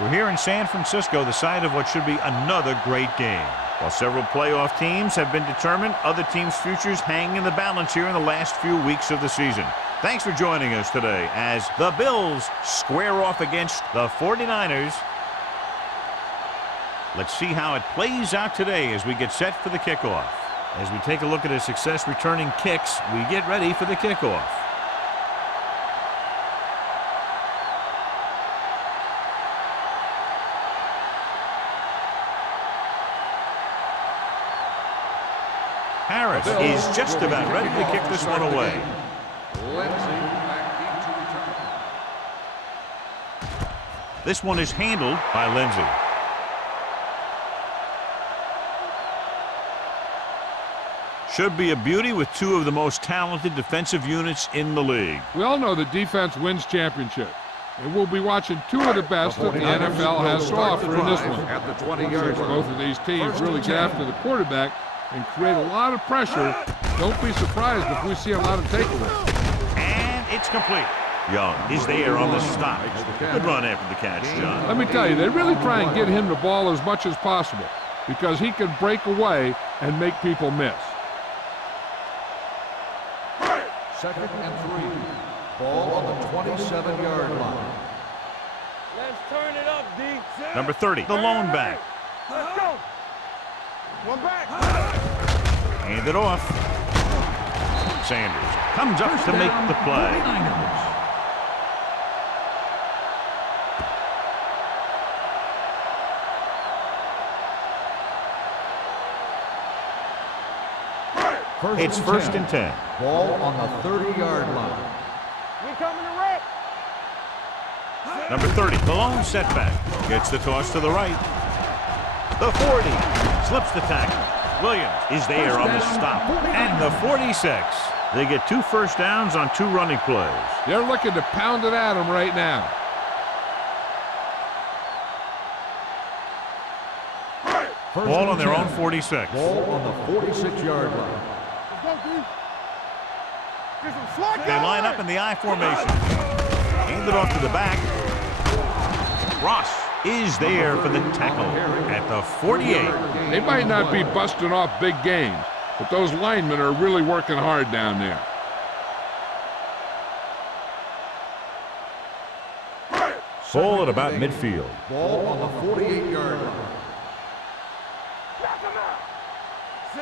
We're here in San Francisco, the site of what should be another great game. While several playoff teams have been determined, other teams' futures hang in the balance here in the last few weeks of the season. Thanks for joining us today as the Bills square off against the 49ers. Let's see how it plays out today as we get set for the kickoff. As we take a look at his success returning kicks, we get ready for the kickoff. Harris is just about ready to kick this one away. This one is handled by Lindsey. Should be a beauty with two of the most talented defensive units in the league. We all know that defense wins championships, and we'll be watching two of the best that the NFL has to offer in this one. Since both of these teams really get after the quarterback and create a lot of pressure, don't be surprised if we see a lot of takeaways. And it's complete. Young is there on the stop. Good run after the catch, John. Let me tell you, they really try and get him the ball as much as possible because he can break away and make people miss. 2nd and 3. Ball on the 27-yard line. Let's turn it up, D. Number 30, the lone back. Let's go. One back. Hand it off. Sanders comes up to make the play. It's 1st and 10. Ball on the 30-yard line. We coming to wreck. Number 30, the lone setback. Gets the toss to the right. The 40 slips the tackle. Williams is there on the stop. And the 46. They get 2 first downs on 2 running plays. They're looking to pound it at him right now. Ball on their own 46. Ball on the 46-yard line. They line up in the I formation. Hand it off to the back. Ross is there for the tackle at the 48. They might not be busting off big games, but those linemen are really working hard down there. Ball at about midfield. Ball on the 48-yard line.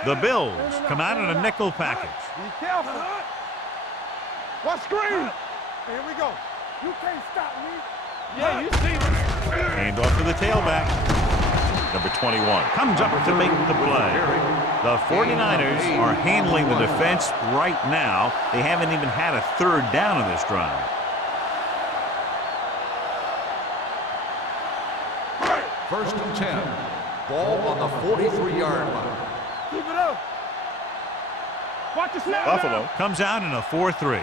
The Bills come out in a nickel package. Be careful. What screen? Here we go. You can't stop me. Yeah, you see me. Hand off to the tailback. Number 21 comes up to make the play. The 49ers are handling the defense right now. They haven't even had a 3rd down in this drive. First and 10. Ball on the 43-yard line. Keep it up. Watch the snap. Buffalo comes out in a 4-3.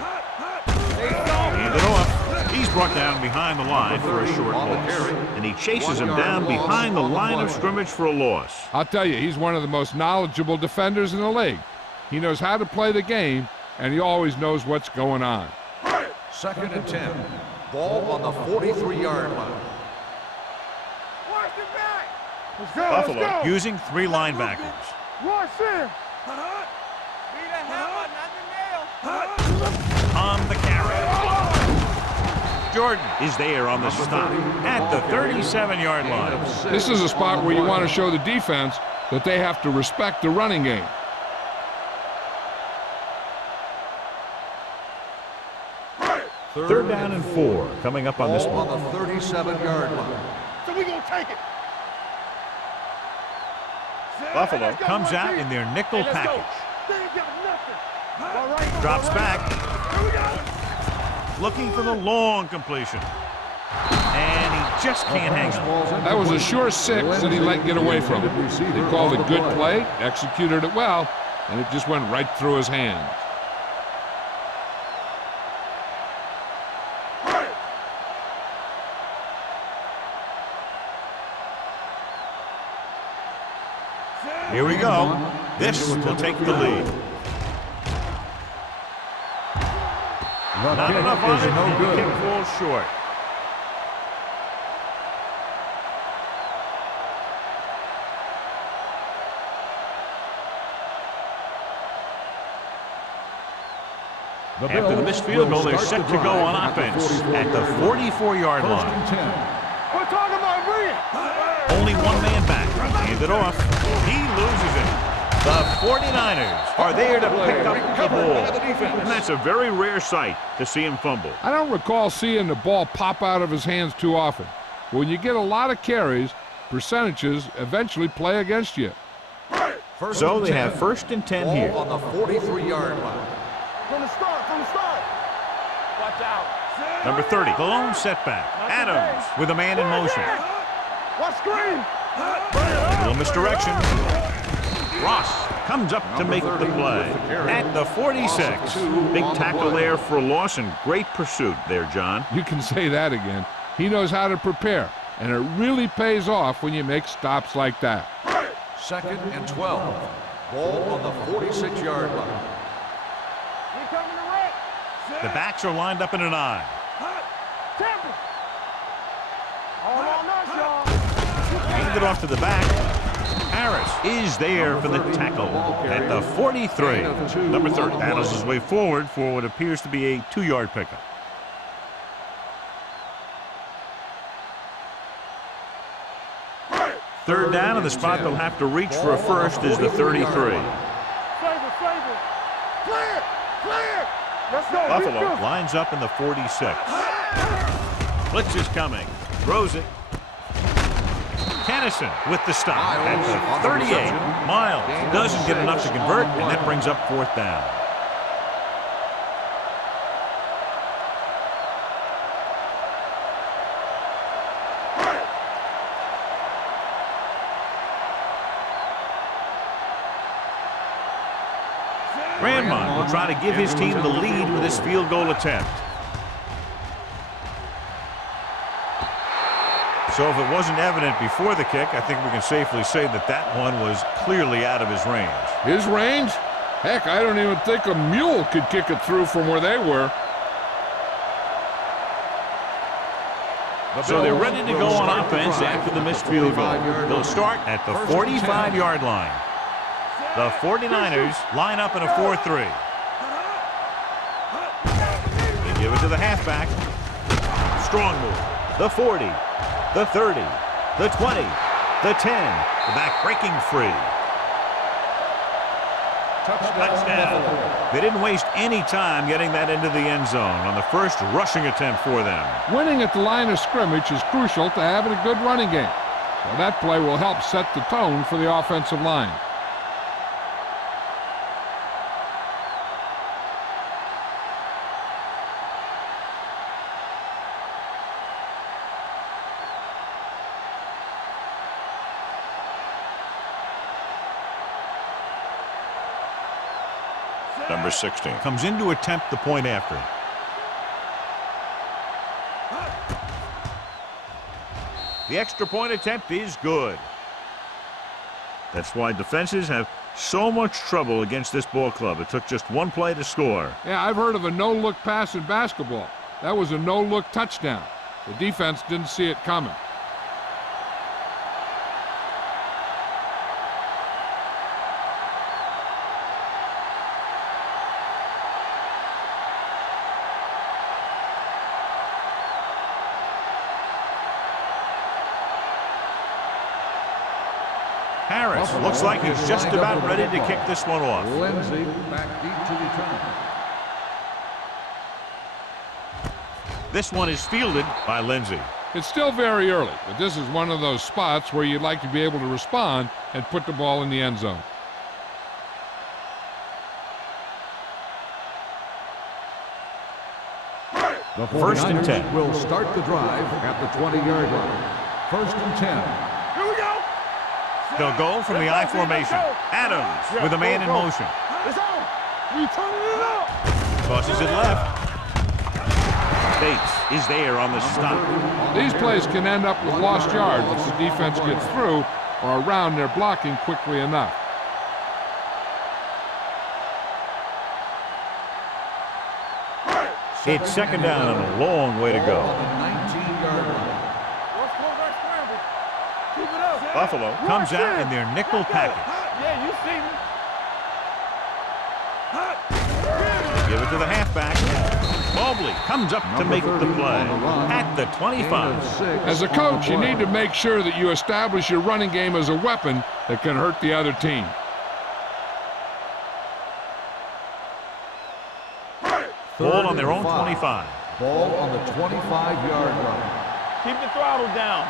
Hand it off. He's brought down behind the line for a short loss. And he chases him down behind the line of scrimmage for a loss. I'll tell you, he's one of the most knowledgeable defenders in the league. He knows how to play the game, and he always knows what's going on. 2nd and 10. Ball on the 43-yard line. Watch the back. Let's go. Buffalo Let's go. using 3 linebackers. Watch him. Be the hammer, not the nail. On the carry. Jordan is there on the stop at the 37-yard line. This is a spot where you want to show the defense that they have to respect the running game. Third down and 4 coming up on this Ball one. on the 37-yard line. So we gonna take it. Buffalo comes out in their nickel package. They ain't got nothing. All right. Drops back. Here we go. Looking for the long completion. And he just can't hang on. That was a sure 6 that he let get away from him. They called a good play, executed it well, and it just went right through his hands. Here we go. This will take the lead. Not enough on it. The kick falls short. After the missed field goal, they're set to go on offense at the 44-yard line. We're talking about brilliant. Only one man back. Hand it off. He loses it. The 49ers are there to pick up the ball. And that's a very rare sight to see him fumble. I don't recall seeing the ball pop out of his hands too often. When you get a lot of carries, percentages eventually play against you. So they have 1st and 10 here. On the 43-yard line. From the start. Watch out. Number 30, the lone setback. Adams with a man in motion. Watch screen. A little misdirection. Ross comes up to make the play at the 46. Big tackle there for a loss and great pursuit there, John. You can say that again. He knows how to prepare, and it really pays off when you make stops like that. 2nd and 12. Ball on the 46-yard line. The backs are lined up in an I. Hand it off to the back. Harris is there for the tackle at the 43. Number 30 battles his way forward for what appears to be a 2-yard pickup. Third down, and the spot they'll have to reach for a first is the 33. Buffalo lines up in the 46. Blitz is coming. Throws it. Kennison with the stop at the 38. Miles doesn't get enough to convert, and that brings up 4th down. Grandmont will try to give his team the lead with this field goal attempt. So if it wasn't evident before the kick, I think we can safely say that that one was clearly out of his range. His range? Heck, I don't even think a mule could kick it through from where they were. So they're ready to go on offense after the missed field goal. They'll start at the 45-yard line. The 49ers line up in a 4-3. They give it to the halfback. Strong move. The 40, the 30, the 20, the 10. The back breaking free. Touchdown. They didn't waste any time getting that into the end zone on the first rushing attempt for them. Winning at the line of scrimmage is crucial to having a good running game. So that play will help set the tone for the offensive line. Number 16 comes in to attempt the point after. The extra point attempt is good. That's why defenses have so much trouble against this ball club. It took just one play to score. Yeah, I've heard of a no-look pass in basketball. That was a no-look touchdown. The defense didn't see it coming. Harris looks like he's just about ready to kick this one off. Lindsey back deep to return. This one is fielded by Lindsey. It's still very early, but this is one of those spots where you'd like to be able to respond and put the ball in the end zone. The 1st and 10. Will start the drive at the 20-yard line. 1st and 10. Here we go. They'll go from the I formation. Adams with a man in motion. It's on. We turning it up. Tosses it left. Bates is there on the stop. These plays can end up with lost yards if the defense gets through or around their blocking quickly enough. It's 2nd down and a long way to go. On the 19-yard line. Keep it up. Buffalo comes out in their nickel package. Yeah, you see me. give it to the halfback. Mobley comes up to make the play at the 25. As a coach, you need to make sure that you establish your running game as a weapon that can hurt the other team. Ball on their own 25. Ball on the 25-yard line. Keep the throttle down.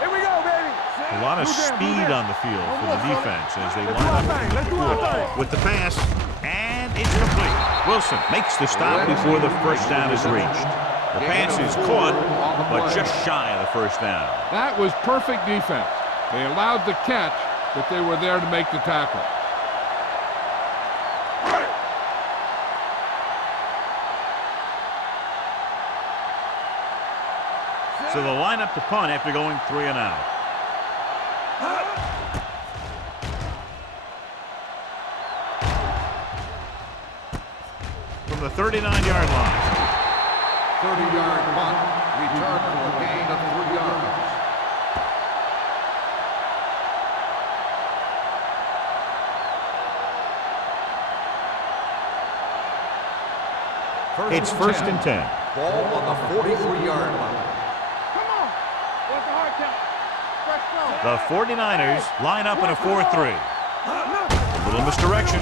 Here we go, baby. A lot of speed on the field for the defense as they line up Let's do our thing. with the pass, and it's complete. Wilson makes the stop before the first down is reached. The pass is caught, but just shy of the first down. That was perfect defense. They allowed the catch, but they were there to make the tackle. So they'll line up to punt after going 3 and out. From the 39-yard line. 30-yard punt. Return for a gain of 3 yards. It's first and 10. Ball on the 43-yard line. The 49ers line up in a 4-3. A little misdirection.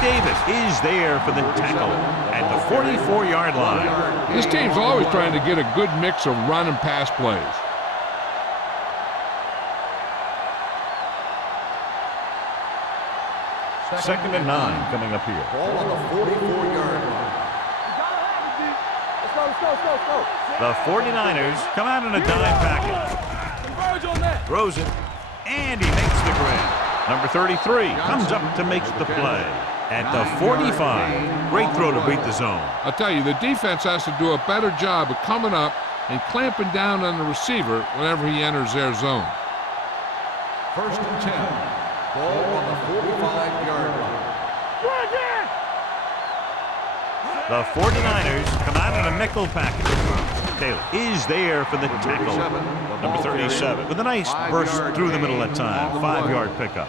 Davis is there for the tackle at the 44-yard line. This team's always trying to get a good mix of run and pass plays. Second and 9 coming up here. Ball on the 44-yard line. The 49ers come out in a dime package. Throws it, and he makes the grab. Number 33 comes up to make the play at the 45. Great throw to beat the zone. I'll tell you, the defense has to do a better job of coming up and clamping down on the receiver whenever he enters their zone. First and 10. Ball on the 45-yard line. The 49ers come out in a nickel package. Taylor is there for the tackle. Number 37 with a nice burst through the middle that time. 5-yard pickup.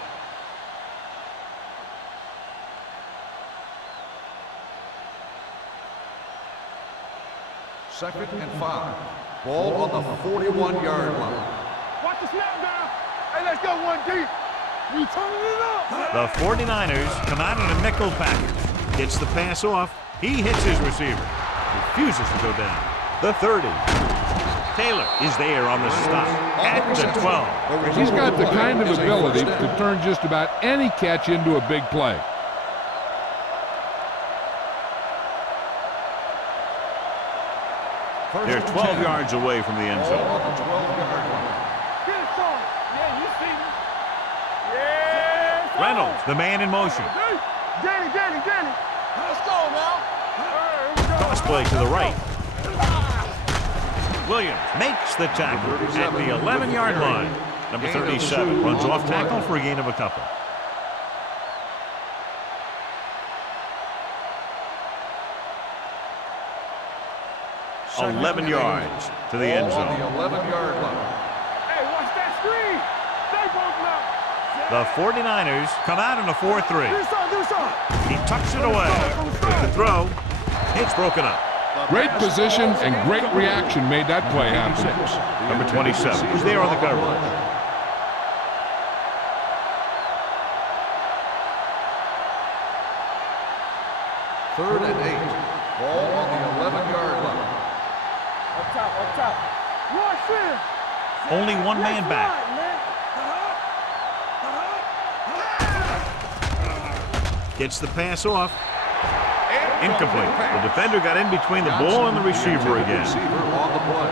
Second and 5. Ball on the 41-yard line. Watch the snap down. Hey, let's go 1 deep. We turning it up. The 49ers come out in a nickel package. Gets the pass off. He hits his receiver. Refuses to go down. The 30. Taylor is there on the stop at the 12. He's got the kind of ability to turn just about any catch into a big play. They're 12 yards away from the end Ball zone. on the 12-yard line. Get it, Sean. Yeah, you see me. Yeah. Reynolds, the man in motion. Danny. Let's go now. Cross play to the right. Williams makes the tackle at the 11-yard line. Number 37 runs off tackle for a gain of a couple. Second 11 and yards 8. to the end Ball on zone. the 11-yard line. Hey, watch that screen. Stay broken up. The 49ers come out in a 4-3. Do something. He tucks it away. With the throw, it's broken up. Great position and great reaction made that play happen. Number 27 is there on the coverage. Third and 8. Ball on the 11-yard line. Up top. Rush in. Only one man back. Gets the pass off. Incomplete. The defender got in between the ball and the receiver again. Receiver on the play.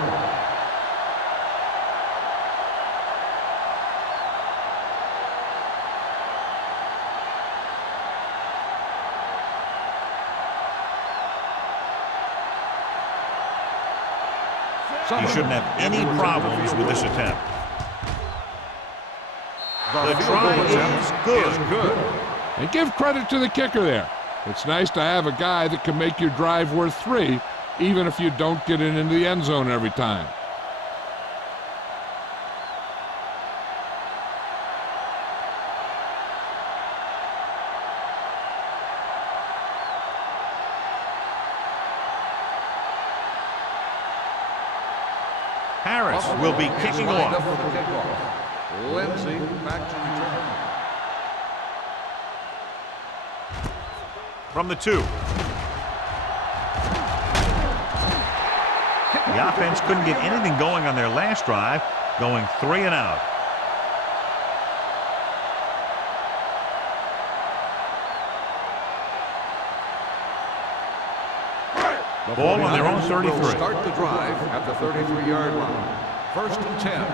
He shouldn't have any problems with this attempt. The try is good. And give credit to the kicker there. It's nice to have a guy that can make your drive worth 3, even if you don't get it into the end zone every time. Harris will be kicking off. For the kickoff. Lindsay back to return. From the 2. The offense couldn't get anything going on their last drive, going 3 and out. Ball on their own 33. Start the drive at the 33-yard line. 1st and 10.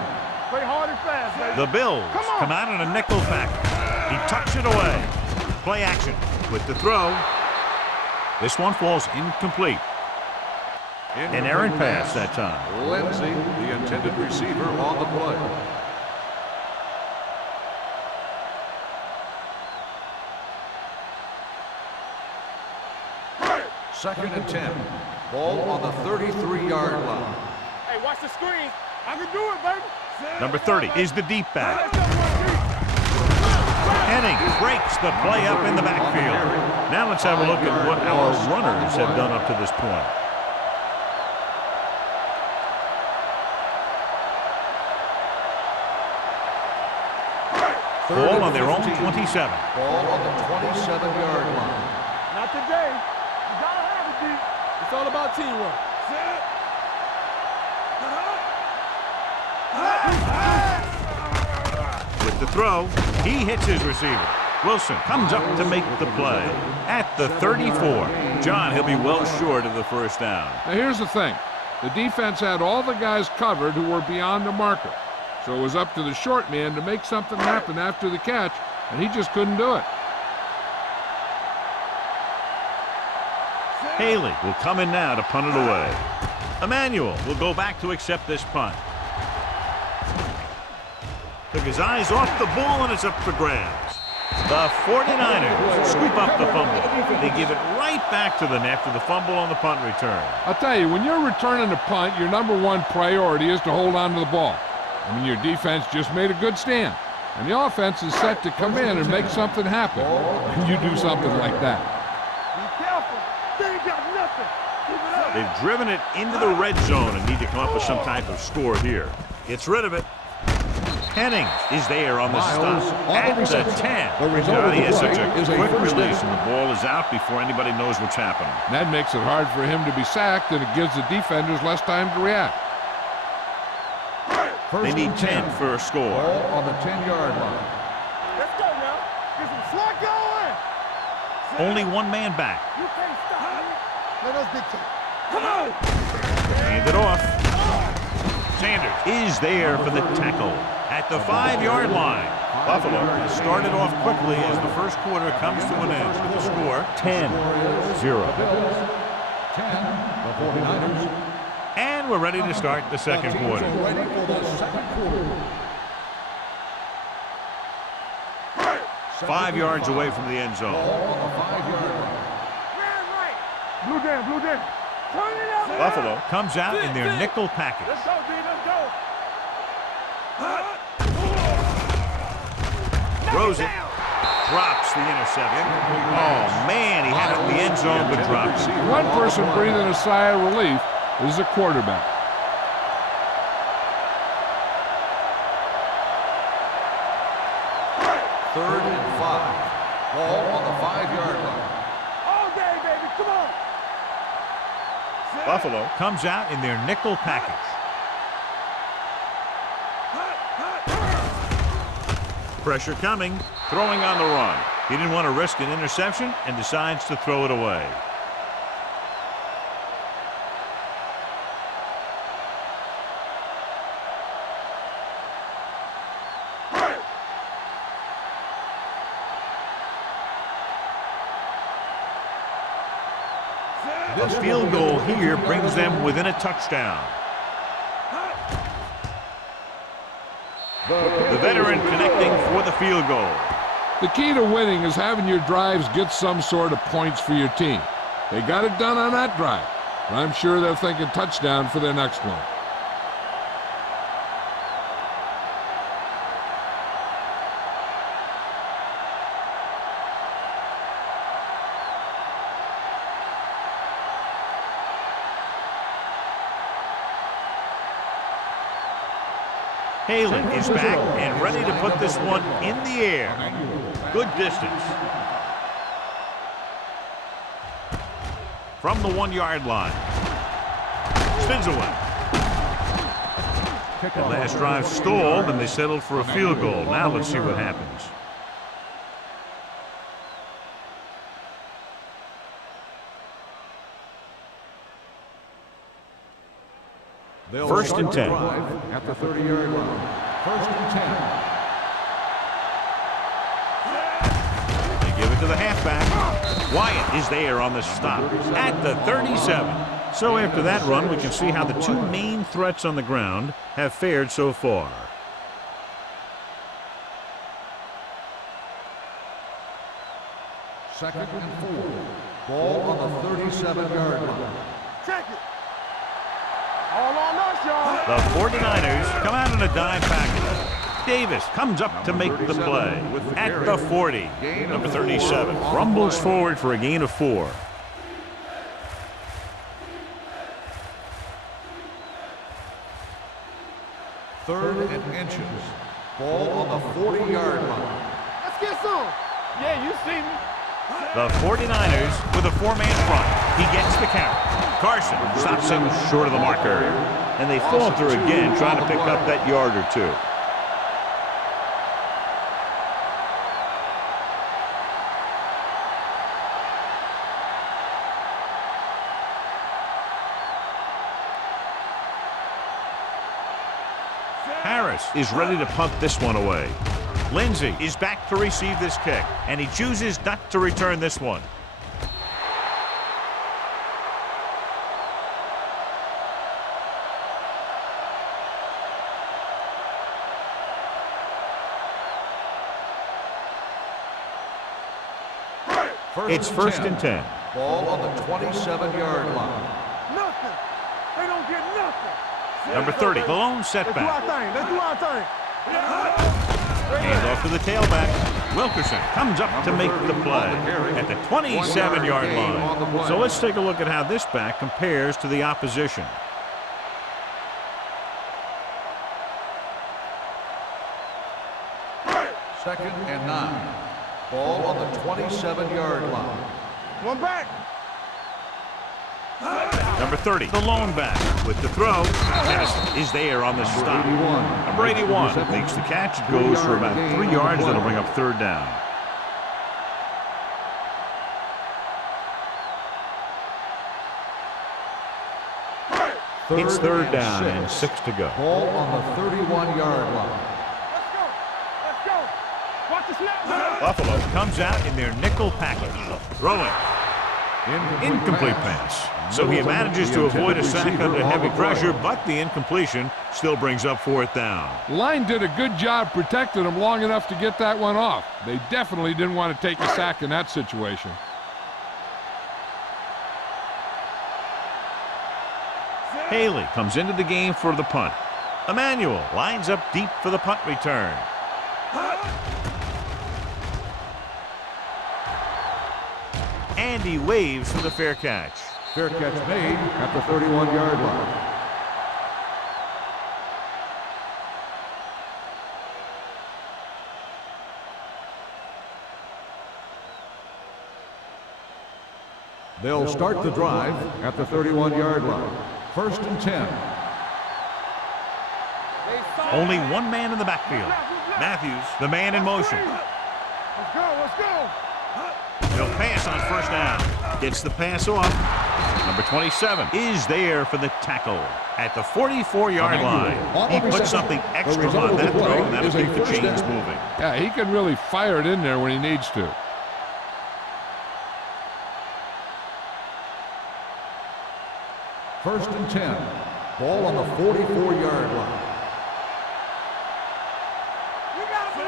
Play hard and fast, baby. The Bills come out in a nickel package. He tucks it away. Play action with the throw. This one falls incomplete. An errant pass that time. Lindsay, the intended receiver, on the play. Second and 10. Ball on the 33-yard line. Hey, watch the screen. I can do it, baby. Number 30 is the deep back. Henning breaks the play up in the backfield. Now let's have a look at what our runners have done up to this point. Ball on their own 27. Ball on the 27-yard line. Not today. You gotta have it, D. It's all about teamwork. With the throw, he hits his receiver. Wilson comes up to make the play at the 34. John, he'll be well short of the first down. Now here's the thing. The defense had all the guys covered who were beyond the marker. So it was up to the short man to make something happen after the catch, and he just couldn't do it. Haley will come in now to punt it away. Emmanuel will go back to accept this punt. Took his eyes off the ball, and it's up for grabs. The 49ers scoop up the fumble. They give it right back to them after the fumble on the punt return. I'll tell you, when you're returning a punt, your number one priority is to hold on to the ball. I mean, your defense just made a good stand, and the offense is set to come in and make something happen, and you do something like that. Be careful. They ain't got nothing. Keep it up. They've driven it into the red zone and need to come up with some type of score here. Gets rid of it. Henning is there on the stop at the 10. God, he has such a quick release, and the ball is out before anybody knows what's happening. And that makes it hard for him to be sacked, and it gives the defenders less time to react. They need 10 for a score. Ball on the 10-yard line. Let's go now. Get some slack going. Only one man back. You can't stop me. Let us dictate. Come on. Hand it off. Sanders is there for the tackle at the 5-yard line. Buffalo has started off quickly as the first quarter comes to an end with the score 10-0. 10, the 49ers. And we're ready to start the second quarter. Ready for the second quarter. 5 yards away from the end zone. Ball on the 5-yard line. Man, right. Blue down, blue down. Turn it up. Buffalo comes out in their nickel package. Let's go, D. Let's go. Throws it. Drops the interception. Oh, man, he had it in the end zone, but dropped it. One person breathing a sigh of relief is the quarterback. Third and 5. Ball on the 5-yard line. All day, baby. Come on. Buffalo comes out in their nickel package. Pressure coming, throwing on the run. He didn't want to risk an interception and decides to throw it away. A field goal here brings them within a touchdown. The veteran connecting for the field goal. The key to winning is having your drives get some sort of points for your team. They got it done on that drive, but I'm sure they're thinking touchdown for their next one. Haley is back and ready to put this one in the air. Good distance. From the 1-yard line. Spins away. The last drive stalled, and they settled for a field goal. Now let's see what happens. First and 10. At the 30-yard line. First and 10. They give it to the halfback. Wyatt is there on the stop at the 37. So after that run, we can see how the two main threats on the ground have fared so far. Second and 4. Ball on the 37-yard line. Check it. All on us, y'all. The 49ers come out in a dime package. Davis comes up to make the play at the 40. Number 37 rumbles forward for a gain of 4. Third and inches. Ball on the 40-yard line. Let's get some. Yeah, you see me. The 49ers with a 4-man front. He gets the carry. Carson stops him short of the marker. And they falter again, trying to pick up that yard or two. Harris is ready to punt this one away. Lindsey is back to receive this kick, and he chooses not to return this one. It's first and 10. Ball on the 27-yard line. Nothing. They don't get nothing. Number 30, the lone Let's do our setback. thing. Let's do our thing. Hands off to the tailback. Wilkerson comes up to make the play at the 27-yard line. So let's take a look at how this back compares to the opposition. Second and 9. Ball on the 27-yard line. One back. Number 30, the lone back with the throw. Tennyson is there on the stop. Number 81 makes the catch. Goes for about 3 yards. That'll bring up third down. It's third down and 6 to go. Ball on the 31-yard line. Let's go. Let's go. Watch the snap. Buffalo comes out in their nickel package. Throwing. Incomplete pass. So he manages to avoid a sack under heavy pressure, but the incompletion still brings up fourth down. The line did a good job protecting him long enough to get that one off. They definitely didn't want to take a sack in that situation. Haley comes into the game for the punt. Emmanuel lines up deep for the punt return. And he waves for the fair catch. Fair catch made at the 31-yard line. They'll start the drive at the 31-yard line. First and 10. Only one man in the backfield. Matthews, the man in motion. Let's go. Let's go. He'll pass on first down. Gets the pass off. Number 27 is there for the tackle at the 44-yard line. He put something extra on that throw, and that'll keep the chains moving. Yeah, he can really fire it in there when he needs to. First and 10. Ball on the 44-yard line.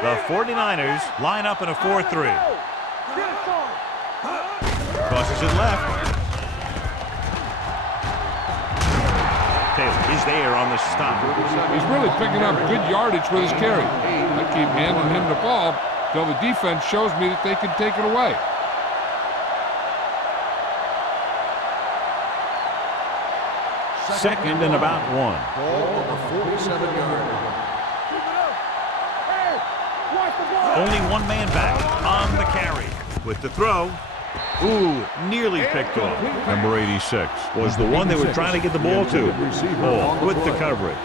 The 49ers line up in a 4-3. Crosses it left. Taylor is there on the stop. He's really picking up good yardage with his carry. I keep handing him the ball till the defense shows me that they can take it away. Second and about 1. Ball on the 47-yard line. Only one man back on the carry. With the throw. Ooh, nearly picked off. Number 86 was the one they were trying to get the ball to. Ball with the coverage.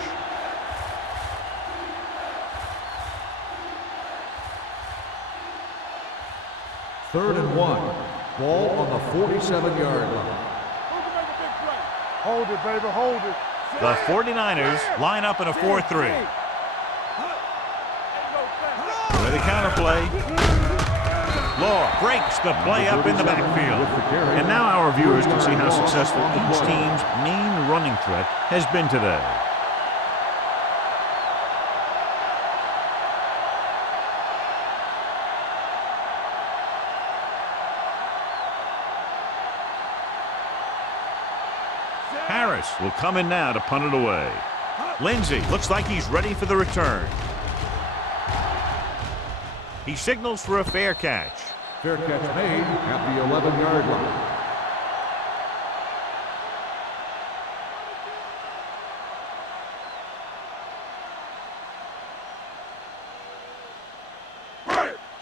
Third and 1. Ball on the 47-yard line. Hold it, baby, hold it. The 49ers line up in a 4-3. With the counterplay. Law breaks the play up in the backfield. And now our viewers can see how successful each team's main running threat has been today. Harris will come in now to punt it away. Lindsey looks like he's ready for the return. He signals for a fair catch. Fair catch made at the 11-yard line.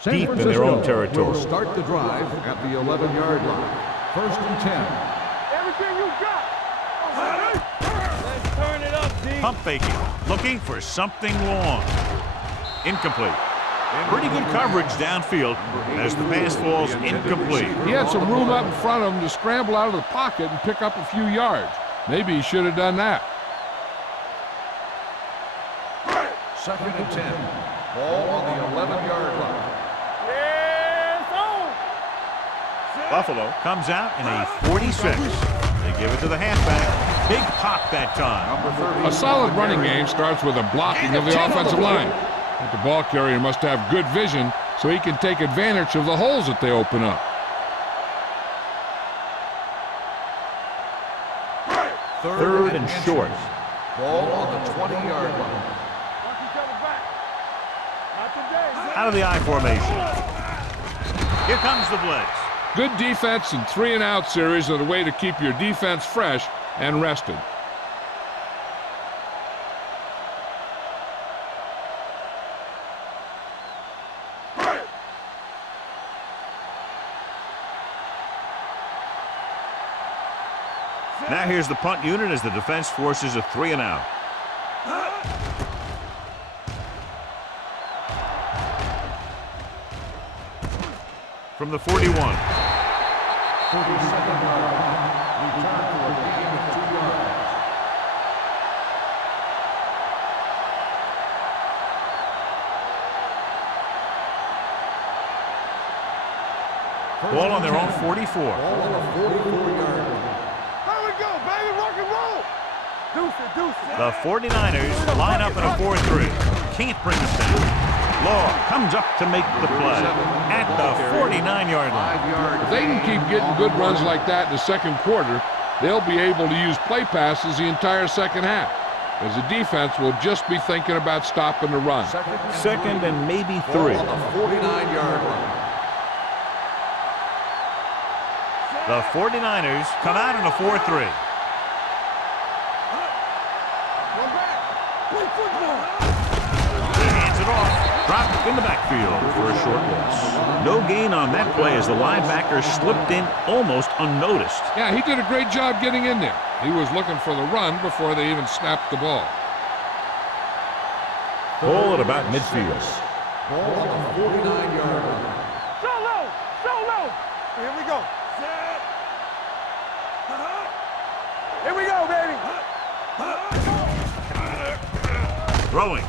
Deep in their own territory. Will start the drive at the 11-yard line. First and 10. Everything you got. Let's turn it up, D. Pump faking, looking for something long. Incomplete. Pretty good coverage downfield as the pass falls incomplete. He had some room up in front of him to scramble out of the pocket and pick up a few yards. Maybe he should have done that. Second and 10. Ball on the 11-yard line. Buffalo comes out in a 46. They give it to the halfback. Big pop that time. A solid running game starts with a blocking of the offensive line. But the ball carrier must have good vision so he can take advantage of the holes that they open up. Third and short. Ball on the 20-yard line. Out of the I formation. Here comes the blitz. Good defense and 3-and-out series are the way to keep your defense fresh and rested. Now here's the punt unit as the defense forces a 3-and-out. From the 41. 47-yard line. Return to a gain of 2 yards. Ball on their own 44. Ball on the 44-yard line. There we go, baby, rock and roll. Deuce it. The 49ers line up in a 4-3. Can't bring them down. Law comes up to make the play at the 49-yard line. If they can keep getting good runs like that in the second quarter, they'll be able to use play passes the entire second half, as the defense will just be thinking about stopping the run. Second and maybe 3. On the 49-yard line. The 49ers come out in a 4-3. He hands it off. Dropped in the backfield for a short loss. No gain on that play as the linebacker slipped in almost unnoticed. Yeah, he did a great job getting in there. He was looking for the run before they even snapped the ball. Ball at about midfield. Ball on the 49-yard line. Solo. Here we go. Here we go, baby. Throwing.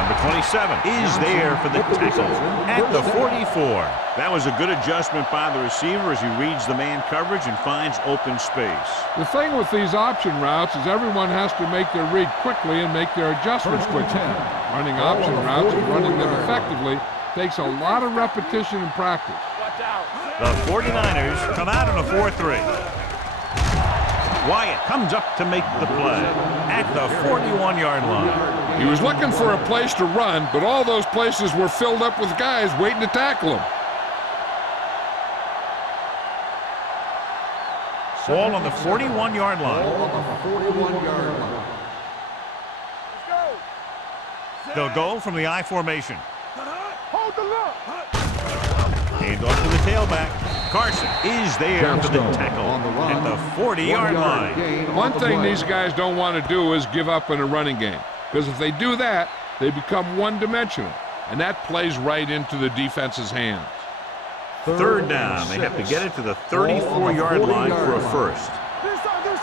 Number 27 is there for the tackle at the 44. That was a good adjustment by the receiver as he reads the man coverage and finds open space. The thing with these option routes is everyone has to make their read quickly and make their adjustments quickly. Running option routes and running them effectively takes a lot of repetition and practice. The 49ers come out in a 4-3. Wyatt comes up to make the play at the 41-yard line. He was looking for a place to run, but all those places were filled up with guys waiting to tackle him. Ball on the 41-yard line. Ball on the 41-yard line. They'll go from the I formation. with the look. Hand off to the tailback. Carson is there for the tackle at the 40-yard line. One thing these guys don't want to do is give up in a running game, because if they do that, they become one-dimensional, and that plays right into the defense's hands. Third down. They have to get it to the 34-yard line for a first. Do something.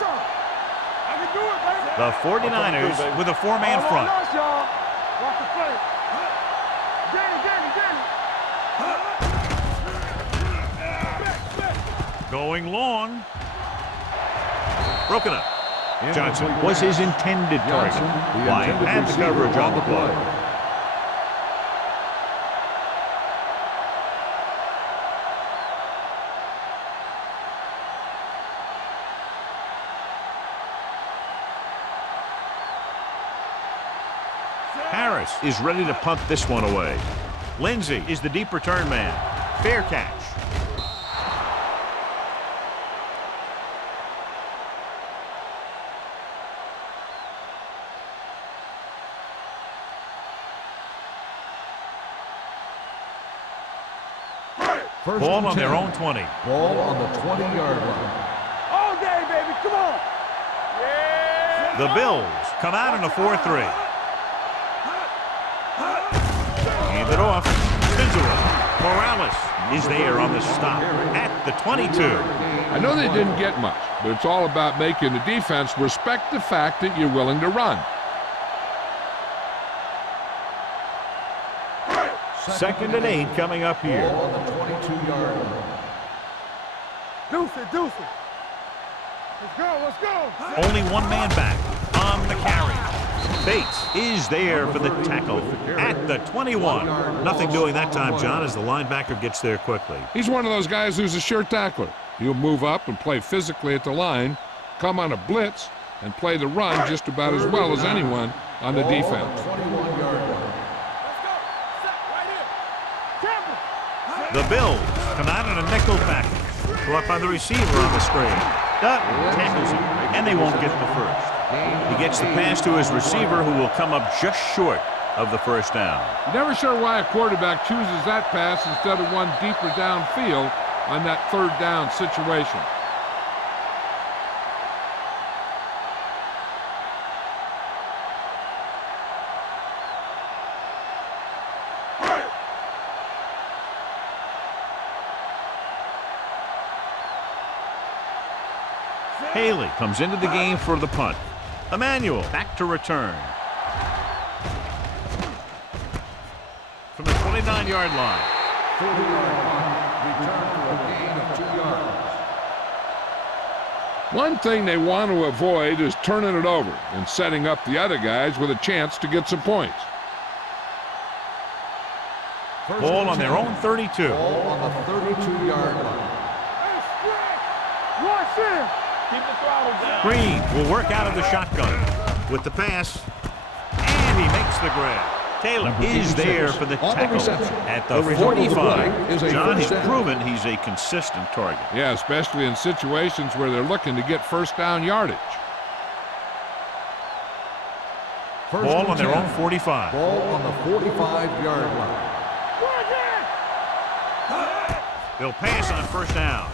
I can do it, baby. The 49ers with a four-man front. Watch the play. Danny. Going long. Broken up. Johnson was his intended target. Wyatt had the coverage on the play. Harris is ready to punt this one away. Lindsey is the deep return man. Fair catch. Ball on their own 20. Ball on the 20-yard line. All day, baby. Come on. Yeah. The Bills come out in a 4-3. Hand it off. Morales is there on the stop at the 22. I know they didn't get much, but it's all about making the defense respect the fact that you're willing to run. Second and 8 coming up here. Ball on the 22-yard line. Deuce it. Let's go. Only one man back on the carry. Bates is there for the tackle at the 21. Nothing doing that time, John, as the linebacker gets there quickly. He's one of those guys who's a sure tackler. He'll move up and play physically at the line, come on a blitz, and play the run just about as well as anyone on the defense. 21-yard line. The Bills come out in a nickel package. Brought by the receiver on the screen. Dutton tackles him, and they won't get the first. He gets the pass to his receiver, who will come up just short of the first down. Never sure why a quarterback chooses that pass instead of one deeper downfield on that third down situation. Haley comes into the game for the punt. Emmanuel back to return. From the 29-yard line. 40-yard punt. Return for a gain of 2 yards. One thing they want to avoid is turning it over and setting up the other guys with a chance to get some points. Ball on their own 32. Ball on the 32-yard line. Watch it. Keep the throttle down. Green will work out of the shotgun with the pass, and he makes the grab. Taylor is there for the tackle at the 45. John, he's proven he's a consistent target. Yeah, especially in situations where they're looking to get first down yardage. Ball on their own 45. Ball on the 45-yard line. They'll pass on first down.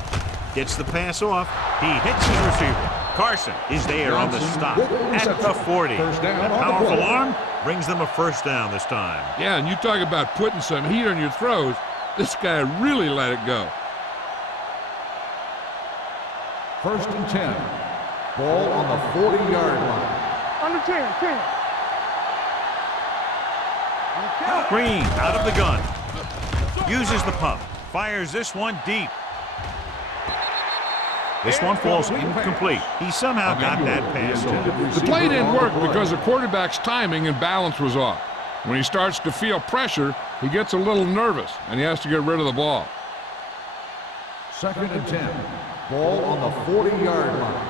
Gets the pass off. He hits his receiver. Carson is there on the stop at the 40. That powerful arm brings them a first down this time. Yeah, and you talk about putting some heat on your throws. This guy really let it go. First and 10. Ball on the 40-yard line. Under 10. Green out of the gun. Uses the pump. Fires this one deep. This one falls incomplete. He somehow got that pass off. The play didn't work because the quarterback's timing and balance was off. When he starts to feel pressure, he gets a little nervous, and he has to get rid of the ball. Second and 10. Ball on the 40-yard line.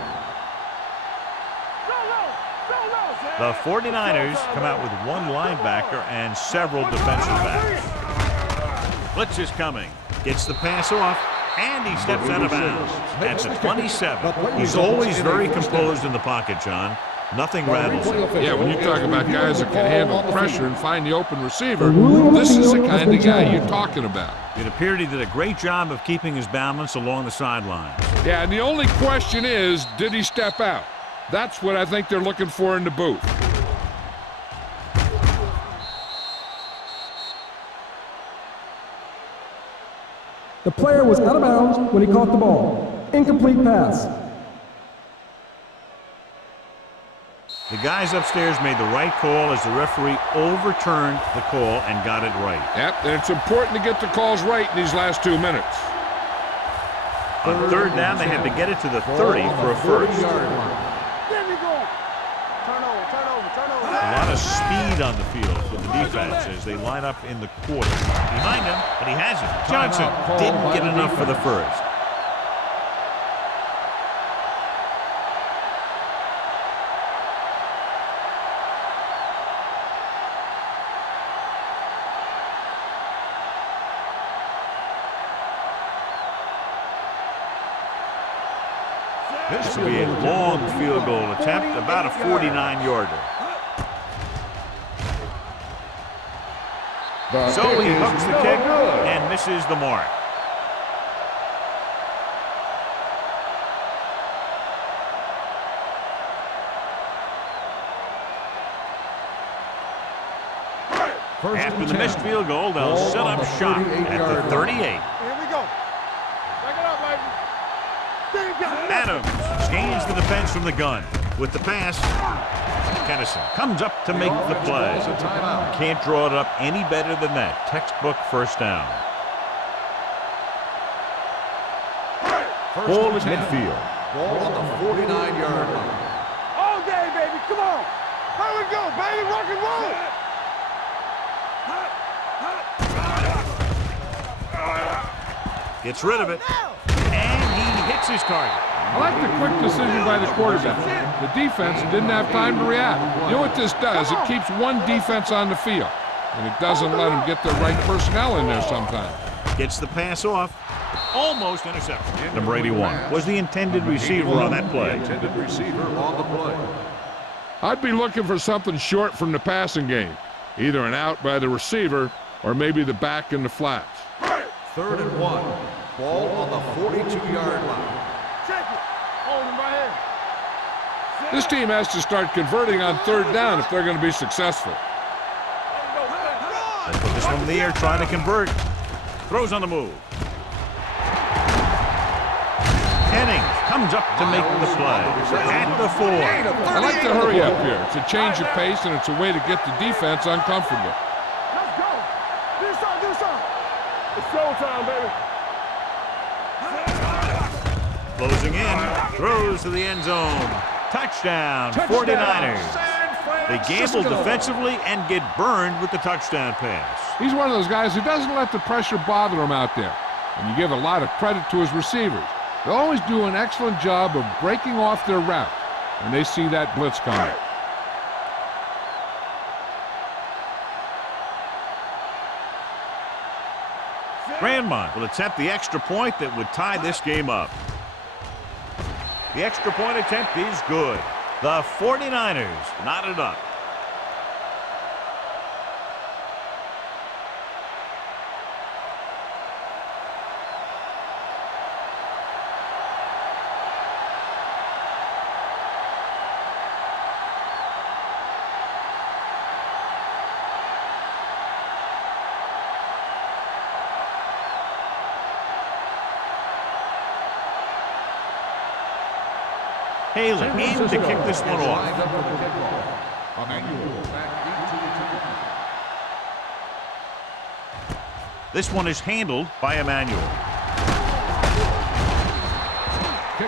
The 49ers come out with one linebacker and several defensive backs. Blitz is coming. Gets the pass off. And he steps out of bounds at the 27. He's always very composed in the pocket, John. Nothing rattles him. Yeah, when you talk about guys that can handle pressure and find the open receiver, this is the kind of guy you're talking about. It appeared he did a great job of keeping his balance along the sidelines. Yeah, and the only question is, did he step out? That's what I think they're looking for in the booth. The player was out of bounds when he caught the ball. Incomplete pass. The guys upstairs made the right call as the referee overturned the call and got it right. Yep, and it's important to get the calls right in these last 2 minutes. On third down, they had to get it to the 30 for a first. There we go. Turnover. A lot of speed on the field for the defense as they line up in the quarter. Behind him, but he has it. Johnson didn't get enough for the first. This will be a long field goal attempt, about a 49-yarder. So he hooks the kick and misses the mark. After the missed field goal, they'll set up shop at the 38. Here we go. Back it up, baby. Adams gains the defense from the gun. With the pass, Kennison comes up to make the play. Can't draw it up any better than that. Textbook first down. Ball at midfield. Ball on the 49-yard line. All day, baby. Come on. Here we go, baby. Rock and roll. Gets rid of it. And he hits his target. I like the quick decision by the quarterback. The defense didn't have time to react. You know what this does? It keeps one defense on the field, and it doesn't let them get the right personnel in there sometimes. Gets the pass off. Almost interception. Number 81 was the intended receiver on that play. Intended receiver on the play. I'd be looking for something short from the passing game, either an out by the receiver or maybe the back in the flats. 3rd and 1. Ball on the 42-yard line. Check it. Hold him right here. This team has to start converting on 3rd down if they're going to be successful. They put this one in the air, trying to convert. Throws on the move. Hennings comes up to make the play at the 4. I like to hurry up here. It's a change of pace, and it's a way to get the defense uncomfortable. Let's go. This side. It's showtime, baby. Closing in, throws to the end zone. Touchdown, 49ers. They gamble defensively and get burned with the touchdown pass. He's one of those guys who doesn't let the pressure bother him out there. And you give a lot of credit to his receivers. They always do an excellent job of breaking off their route when they see that blitz coming. Grandmont will attempt the extra point that would tie this game up. The extra point attempt is good. The 49ers knotted up. Haley in to kick this one off. This one is handled by Emmanuel.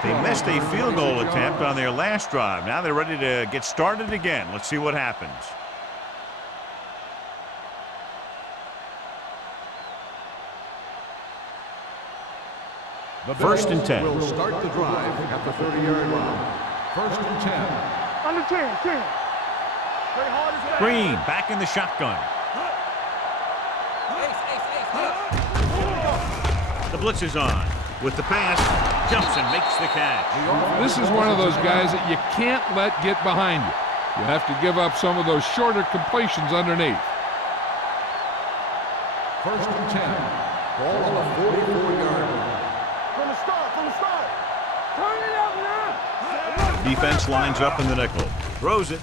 They missed a field goal attempt on their last drive. Now they're ready to get started again. Let's see what happens. First and 10. Will start the drive at the 30-yard line. 1st and 10. Under 10. Play hard as that. Green back in the shotgun. The blitz is on. With the pass, jumps and makes the catch. This is one of those guys that you can't let get behind you. You have to give up some of those shorter completions underneath. First and 10. Ball on the 44-yard line. From the start. Turn it up now. Defense lines up in the nickel. Throws it.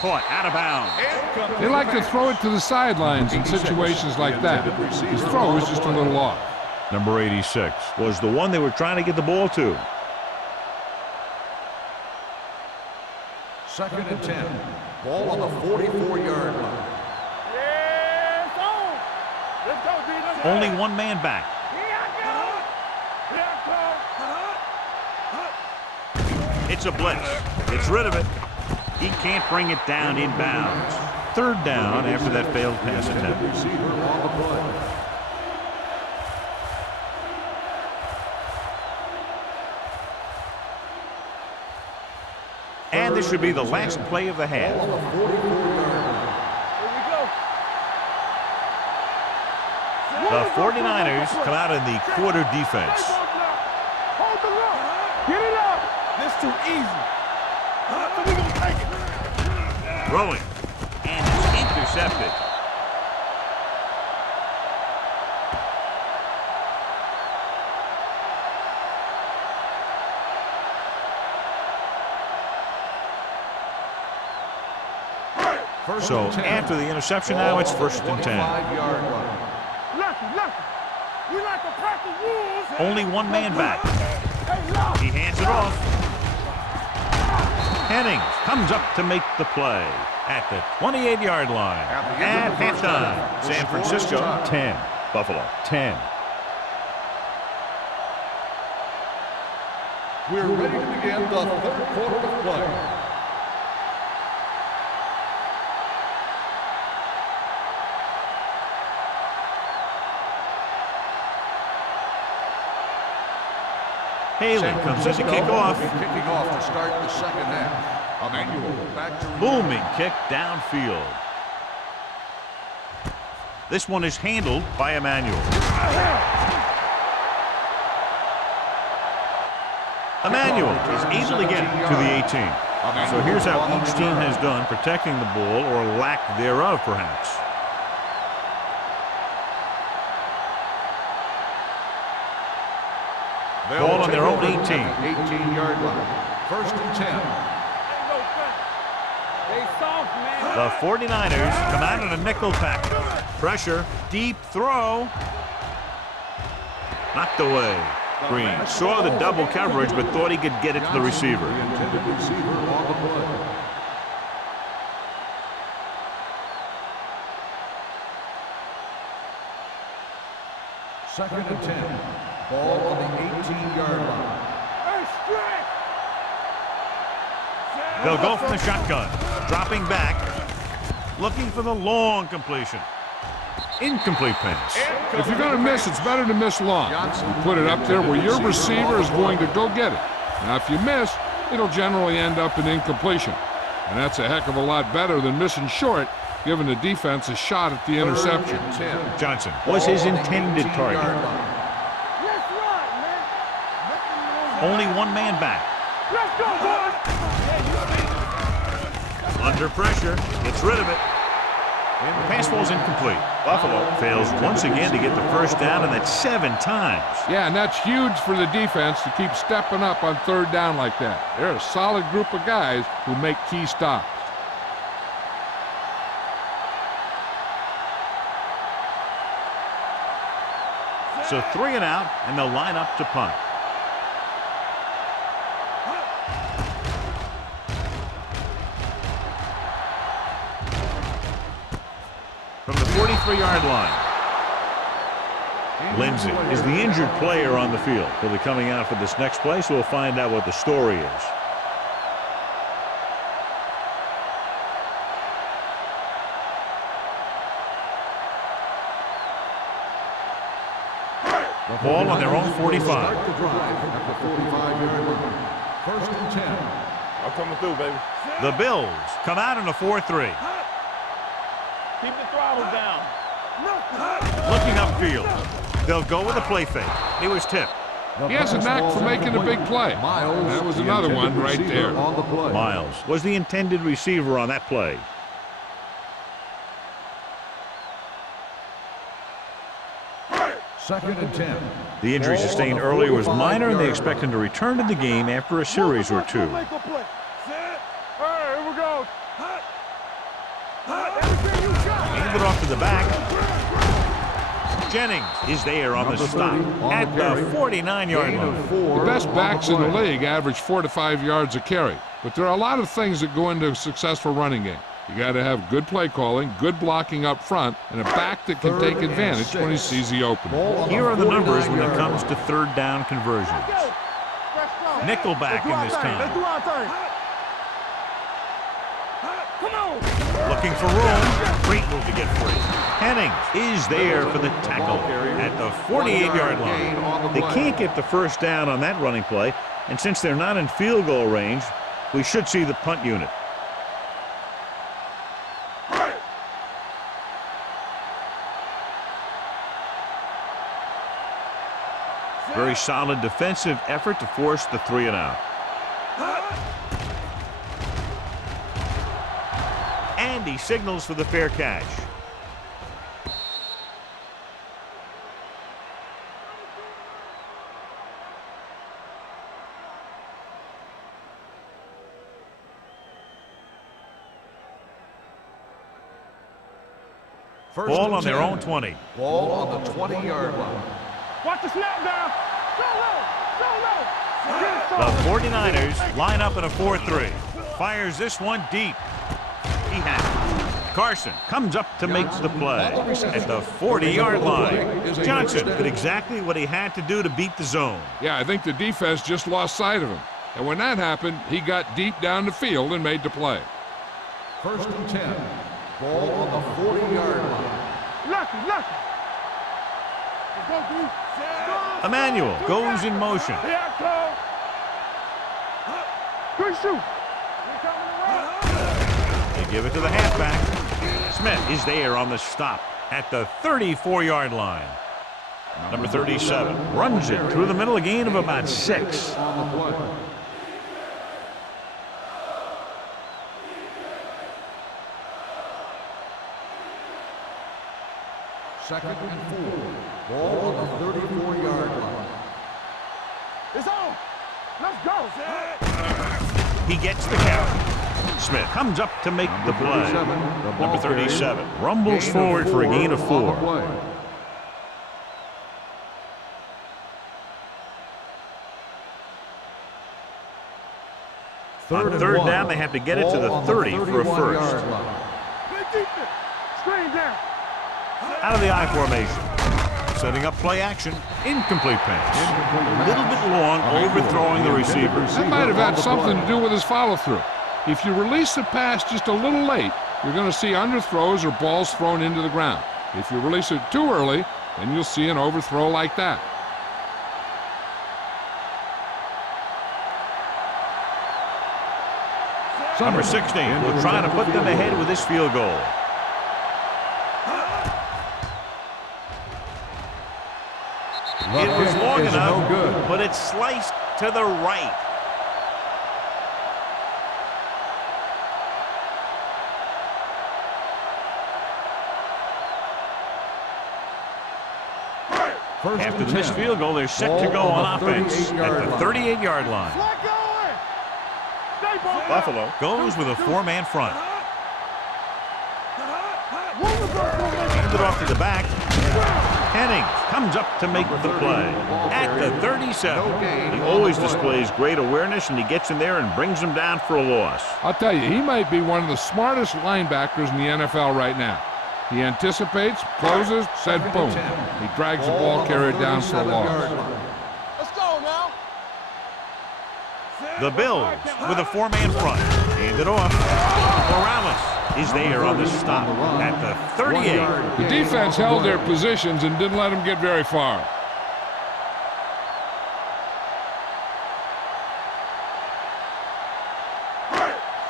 Caught out of bounds. They like to throw it to the sidelines in situations like that. His throw is just a little off. Number 86 was the one they were trying to get the ball to. Second and 10. Ball on the 44-yard line. Yeah, it's on. Let's go, D. Let's go. Only one man back. Here I go. It's a blitz. Gets rid of it. He can't bring it down inbounds. Third down after that failed pass attempt. Receiver on the play. And this should be the last play of the half. Ball on the 44-yard line. Here we go. The 49ers come out in the quarter defense. Hold the look. Get it up. This too easy. So we gonna take it. Throwing. And it's intercepted. So after the interception, now it's first and 10. 25-yard line. Lucky. We like to crack the rules. Only one man back. Hey, look. He hands it off. Hennings comes up to make the play at the 28-yard line. At halftime, San Francisco 10, Buffalo 10. We're ready to begin the third quarter of play. Haley comes in to kick off. Kicking off to start the second half. Emmanuel back to Booming kick downfield. This one is handled by Emmanuel. Emmanuel is able to get to the 18. So here's how each team has done protecting the ball, or lack thereof, perhaps. Ball on their own 18. 18-yard line. First and 10. They soft, man. The 49ers come out in a nickel package. Pressure, deep throw. Knocked away. Green saw the double coverage but thought he could get it to the receiver. The intended receiver on the play. Second and 10. Ball on the 18-yard line. Hey, stretch. They'll go from the shotgun. Dropping back. Looking for the long completion. Incomplete pass. If you're going to miss, it's better to miss long. You put it up there where your receiver is going to go get it. Now, if you miss, it'll generally end up in incompletion. And that's a heck of a lot better than missing short, giving the defense a shot at the interception. Johnson was his intended target. Let's run, man. Only one man back. Let's go, boys. Under pressure. Gets rid of it. The pass falls incomplete. Buffalo fails once again to get the first down, and that's 7 times. Yeah, and that's huge for the defense to keep stepping up on third down like that. They're a solid group of guys who make key stops. So 3 and out, and they'll line up to punt. From the 43-yard line. Lindsey is the injured player on the field. He'll be coming out for this next play, so we'll find out what the story is. The ball on their own 45. Start the drive at the 45-yard line. First and 10. I'm coming through, baby. The Bills come out in a 4-3. Keep the throttle down. Looking upfield. They'll go with a play fake. He was tipped. He has a knack for making a big play. That was another one right there. Miles was the intended receiver on that play. Second and 10. The injury sustained earlier was minor, and they expect him to return to the game after a series or two. All right, here we go. Handed off to the back. Jennings is there on the stop at the 49-yard line. The best backs in the league average 4 to 5 yards a carry, but there are a lot of things that go into a successful running game. You got to have good play calling, good blocking up front, and a back that can take advantage when he sees the opening. Here are the numbers when it comes to third down conversions. Nickel back in this time. Looking for room. Great move to get free. Hennings is there for the tackle at the 48-yard line. They can't get the first down on that running play, and since they're not in field goal range, we should see the punt unit. Very solid defensive effort to force the 3 and out. And he signals for the fair catch. Ball on their own 20. Ball on the 20-yard line. Watch the snap down. The 49ers line up in a 4-3. Fires this one deep. He has it. Carson comes up to make the play at the 40-yard line. Johnson did exactly what he had to do to beat the zone. Yeah, I think the defense just lost sight of him. And when that happened, he got deep down the field and made the play. First and 10. Ball on the 40-yard line. Lucky. Emmanuel goes in motion. Here I come. Good shoot. They give it to the halfback. Smith is there on the stop at the 34-yard line. Number 37 runs it through the middle, a gain of about 6. On the play. Second and 4. Ball on the 34-yard line. It's on. Let's go. He gets the count. Smith comes up to make the play. Number 37 rumbles forward for a gain of 4. On third down, they have to get it to the 30 for a first. Screen down. Out of the I formation. Setting up play action. Incomplete pass. A little bit long, overthrowing the receiver. That might have had something to do with his follow-through. If you release the pass just a little late, you're going to see underthrows or balls thrown into the ground. If you release it too early, then you'll see an overthrow like that. Number 16 will try to put them ahead with this field goal. It was long enough, but it's sliced to the right. After the missed field goal, they're set to go on offense at the 38-yard line. Buffalo goes with a 4-man front. Handed off to the back. Hennings comes up to make the play at the 37. He always displays great awareness, and he gets in there and brings them down for a loss. I'll tell you, he might be one of the smartest linebackers in the NFL right now. He anticipates, closes, said boom. He drags the ball carrier down for a loss. Let's go now. The Bills with a 4-man front. Handed off. Morales is there on the stop at the 38. The defense held their positions and didn't let them get very far.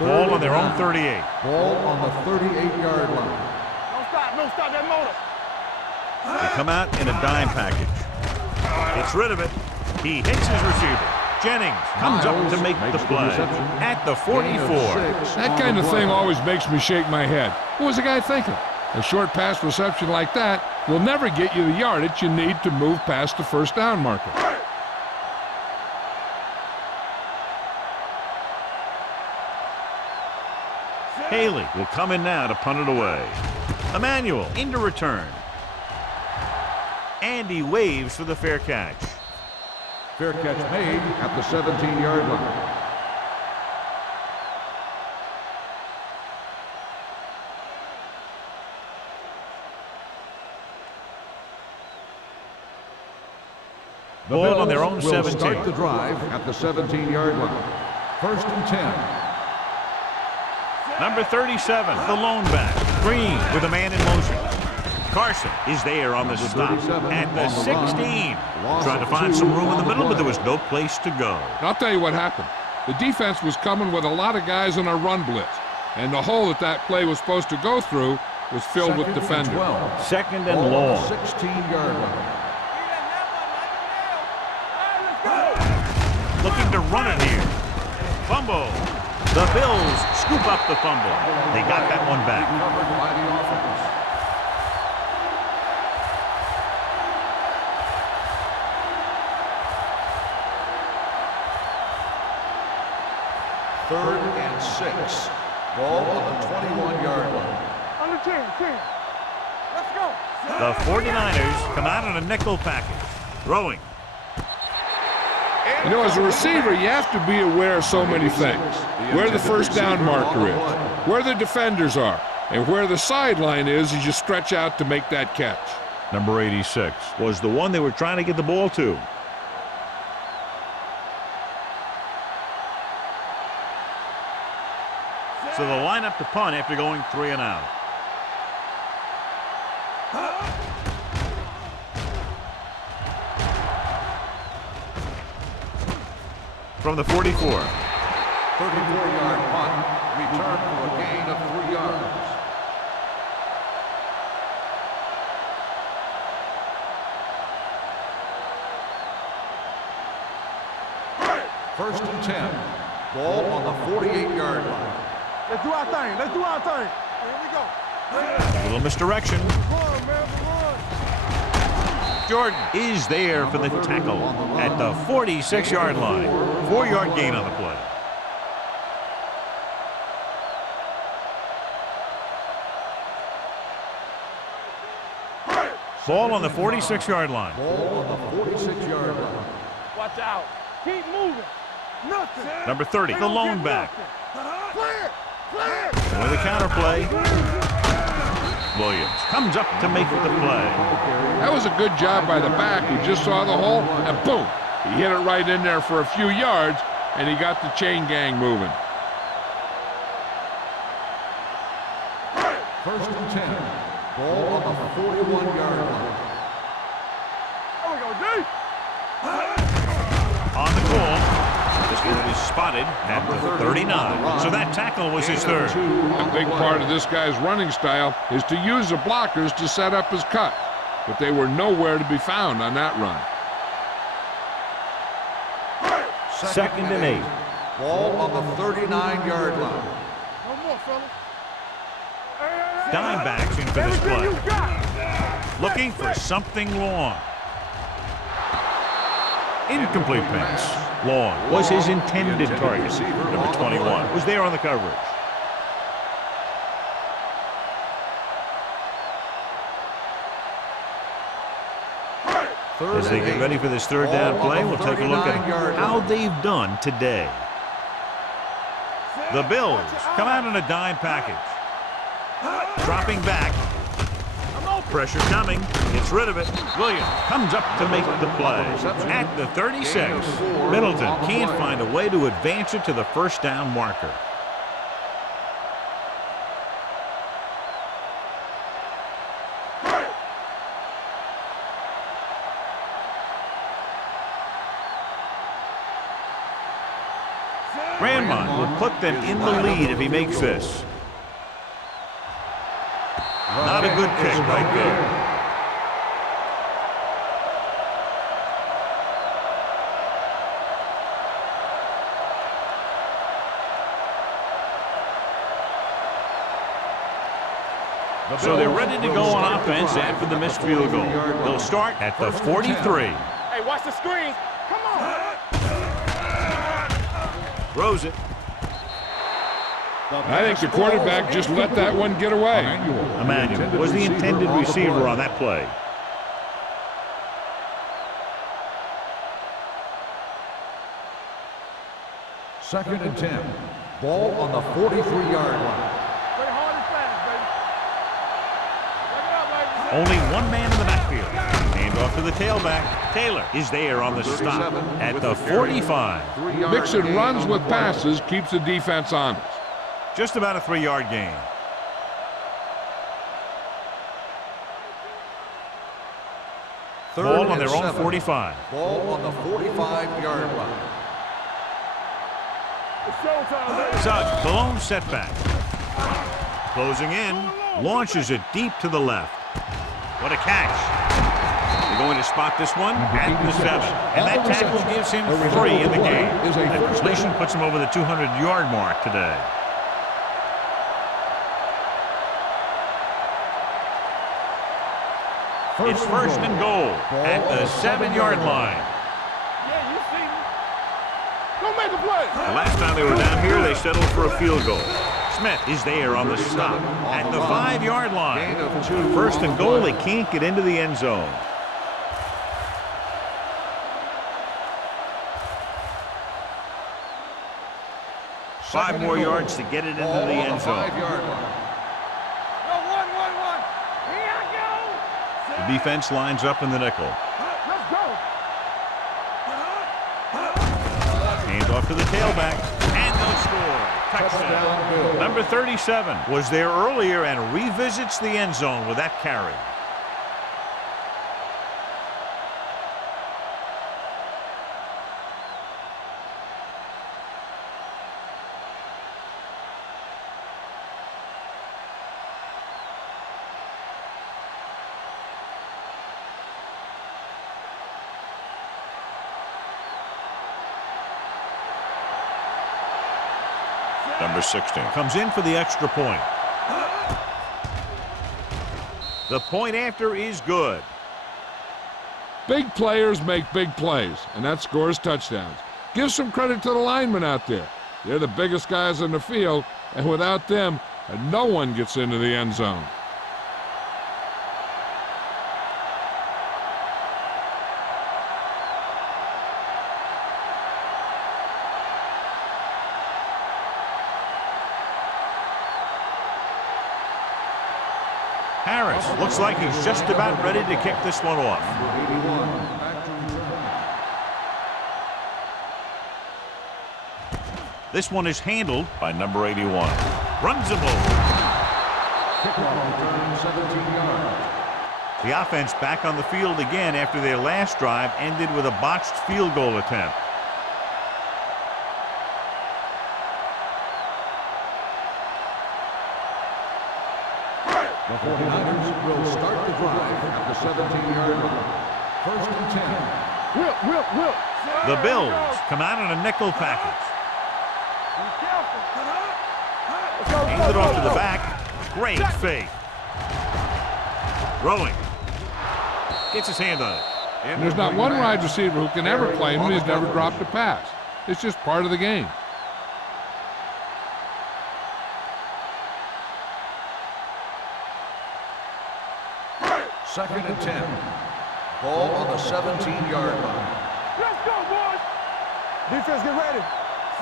Ball on their own 38. Ball on the 38-yard line. Don't stop that motor. They come out in a dime package. Gets rid of it. He hits his receiver. Jennings comes up to make the play at the 44. That kind of thing always makes me shake my head. What was the guy thinking? A short pass reception like that will never get you the yardage you need to move past the first down marker. Haley will come in now to punt it away. Emmanuel into return. And he waves for the fair catch. Fair catch made at the 17-yard line. Ball on their own will 17. Start the drive at the 17-yard line. 1st and 10. Number 37, the lone back. Green with a man in motion. Carson is there on the stop at the 16. Trying to find some room in the middle, but there was no place to go. And I'll tell you what happened. The defense was coming with a lot of guys in a run blitz, and the hole that play was supposed to go through was filled with defenders. 2nd and long. 16-yard line. Looking to run it here. Fumble. The Bills scoop up the fumble. They got that one back. Covered by the offense. Third and 6. Ball on the 21-yard line. On the 10. Let's go. The 49ers come out in a nickel package. Throwing. You know, as a receiver, you have to be aware of so many things. Where the first down marker is, where the defenders are, and where the sideline is as you stretch out to make that catch. Number 86 was the one they were trying to get the ball to. So they'll line up to punt after going 3 and out. From the 44. 34-yard punt. Return for a gain of 3 yards. First and 10. Ball on the 48-yard line. Let's do our thing. Here we go. A little misdirection. Run, man, run. Jordan is there for the tackle at the 46-yard line. 4-yard gain on the play. Ball on the 46-yard line. Ball on the 46-yard line. Watch out. Keep moving. Nothing. Number 30, the lone back. Clear. And with a counter play, Williams comes up to make the play. That was a good job by the back who just saw the hole, and boom, he hit it right in there for a few yards, and he got the chain gang moving. First and 10. Ball on the 41-yard line. There we go, D. On the call. This one is spotted at the 39. So that tackle was his third. A big part of this guy's running style is to use the blockers to set up his cut, but they were nowhere to be found on that run. 2nd and 8. Ball on the 39-yard line. No more, fellas. Dime backs in for this Everything play. you got. Looking for something long. Incomplete pass. Long was his intended target. Number 21 was there on the coverage. As they get ready for this third down play, we'll take a look at how they've done today. The Bills come out in a dime package. Dropping back. Pressure coming. Gets rid of it. Williams comes up to make the play. At the 36. Middleton can't find a way to advance it to the first down marker. Grandmont will put them in the lead if he makes this. Not a good kick right there. So they're ready to go on offense after the missed field goal. They'll start at the 43. Hey, watch the screen. Come on. Throws it. I think the quarterback just let that one get away. Emmanuel was the intended receiver on that play. Second and 10. Ball on the 43-yard line. Play hard and fast, baby. Bring it up, baby. Only one man in the backfield. Hand off to the tailback. Taylor is there on the stop at the 45. Mixing runs with passes keeps the defense honest. Just about a 3-yard gain. Ball on their own 45. Ball on the 45-yard line. It's showtime, baby. Suggs, the lone setback. Closing in, launches it deep to the left. What a catch. They're going to spot this one at the 7. And that tackle gives him 3 in the game. That completion puts him over the 200-yard mark today. It's first and goal at the 7-yard line. Yeah, you see me. Go make a play. The last time they were down here, they settled for a field goal. Smith is there on the stop at the 5-yard line. First and goal, they can't get into the end zone. Five more yards to get it into the end zone. Go, 1, 1, 1. Here I go. The defense lines up in the nickel. Let's go. Hand off to the tailback, and they'll score. Touchdown. Number 37 was there earlier and revisits the end zone with that carry. Number 16 comes in for the extra point. The point after is good. Big players make big plays, and that scores touchdowns. Give some credit to the linemen out there. They're the biggest guys in the field, and without them, no one gets into the end zone. Harris looks like he's just about ready to kick this one off. This one is handled by number 81. Runs him over. Kickoff return 17 yards. The offense back on the field again after their last drive ended with a botched field goal attempt. The 49ers will start the drive at the 17-yard line. First and 10. Will. The Bills come out in a nickel package. Be careful. Hands it off to the back. Great fake. Throwing. Gets his hand on it. And there's not one wide receiver who can ever claim that he's never dropped a pass. It's just part of the game. Second and 10. Ball on the 17-yard line. Let's go, boys. Defense, get ready.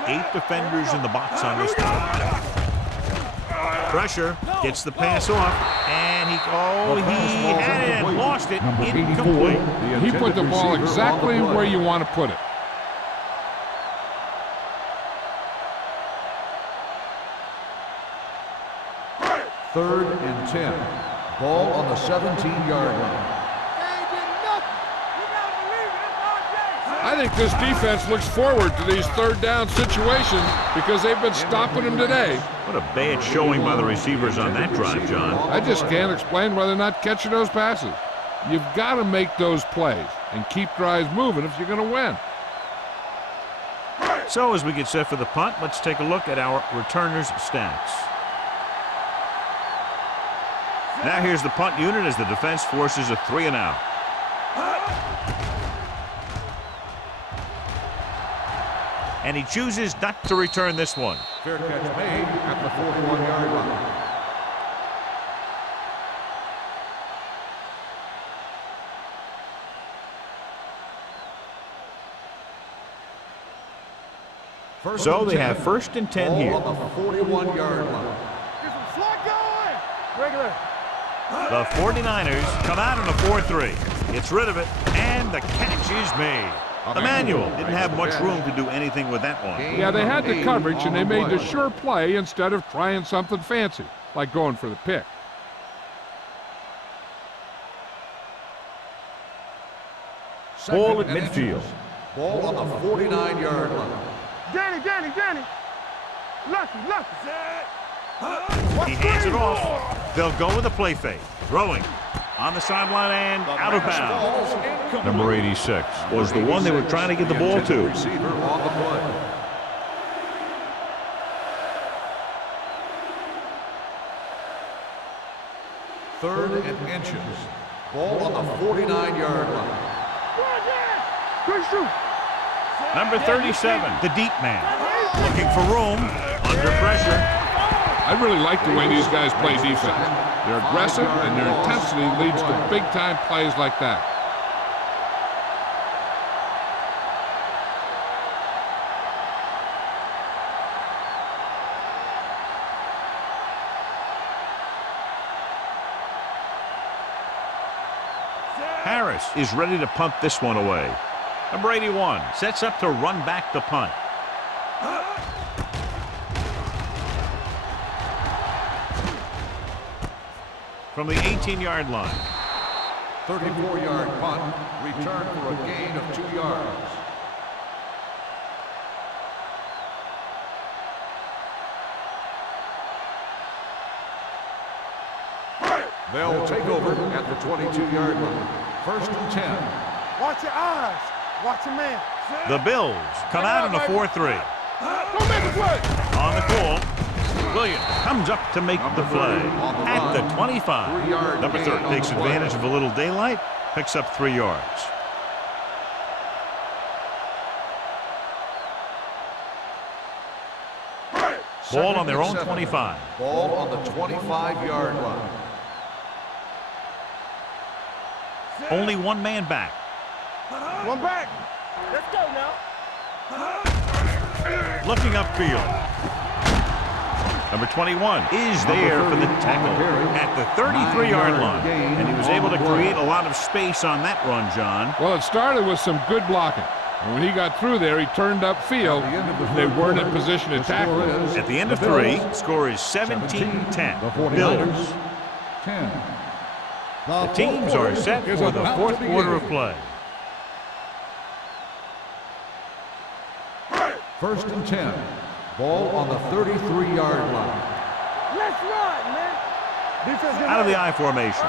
8 defenders in the box on this one. Pressure, gets the pass off, and he had it and lost it. Incomplete. He put the ball exactly where you want to put it. Third and 10. Ball on the 17-yard line. I think this defense looks forward to these third down situations because they've been stopping them today. What a bad showing by the receivers on that drive, John. I just can't explain why they're not catching those passes. You've got to make those plays and keep drives moving if you're going to win. So as we get set for the punt, let's take a look at our returners' stats. Now here's the punt unit as the defense forces a 3-and-out. And he chooses not to return this one. Fair catch made at the 41-yard line. So they have 1st and 10 here. On the 41-yard line. Get some slot going. Regular. The 49ers come out in a 4-3. Gets rid of it, and the catch is made. Emmanuel didn't have much room to do anything with that one. Yeah, they had the coverage, and they made the sure play instead of trying something fancy, like going for the pick. Ball at midfield. Ball on the 49-yard line. Danny. Lucky. He hands it off. They'll go with the play fake. Throwing on the sideline and out of bounds. Number 86 was the one they were trying to get the ball to. Receiver on the play. Third and inches. Ball on the 49-yard line. Good shoot. Number 37, the deep man. Looking for room, under pressure. I really like the way these guys play defense. They're aggressive, and their intensity leads to big-time plays like that. Harris is ready to punt this one away. Number 81 sets up to run back the punt. From the 18-yard line. 34-yard punt. Return for a gain of 2 yards. They'll take over at the 22-yard line. 1st and 10. Watch your eyes. Watch your man. The Bills come out in a 4-3. Don't make a play. On the call, Williams comes up to make the play at the 25. Number 30 takes advantage of a little daylight, picks up 3 yards. Ball on their own 25. Ball on the 25-yard line. Only one man back. One back. Let's go now. Looking upfield. Number 21 is there for the tackle at the 33-yard line. And he was able to create a lot of space on that run, John. Well, it started with some good blocking. And when he got through there, he turned upfield. They weren't in position to tackle him. At the end of 3, score is 17-10. Bills. 10. The teams are set for the 4th quarter of play. 1st and 10. Ball on the 33-yard line. Let's run, man. Defense Out of the I formation.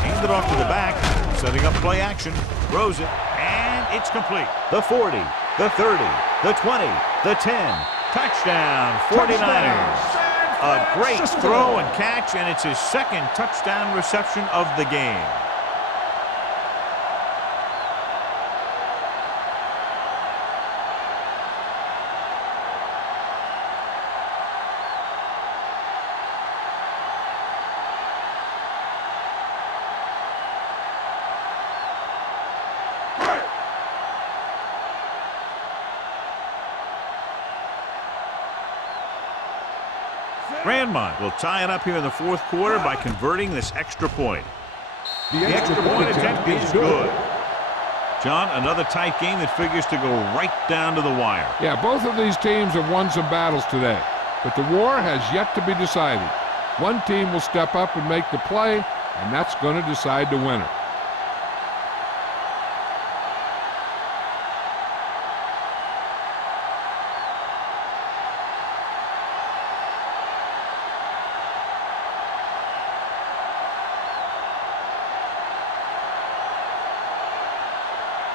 Hands it off to the back, setting up play action. Throws it, and it's complete. The 40, the 30, the 20, the 10. Touchdown, 49ers. A great throw and catch, and it's his 2nd touchdown reception of the game. Grandmont will tie it up here in the 4th quarter by converting this extra point. The extra point attempt is good. John, another tight game that figures to go right down to the wire. Yeah, both of these teams have won some battles today, but the war has yet to be decided. One team will step up and make the play, and that's going to decide the winner.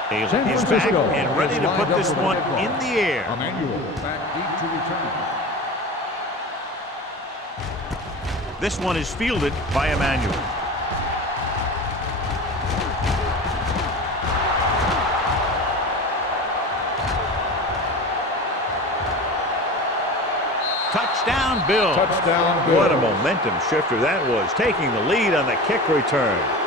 Taylor is back and ready to put this one in the air. Emmanuel back deep to return. This one is fielded by Emmanuel. Touchdown, Bill. Touchdown, Bill. What a momentum shifter that was, taking the lead on the kick return.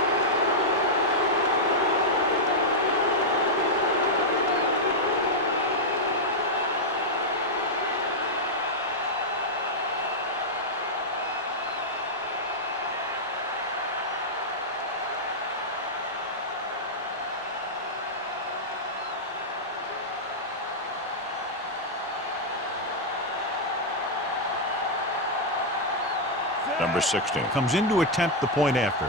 Number 16 comes in to attempt the point after.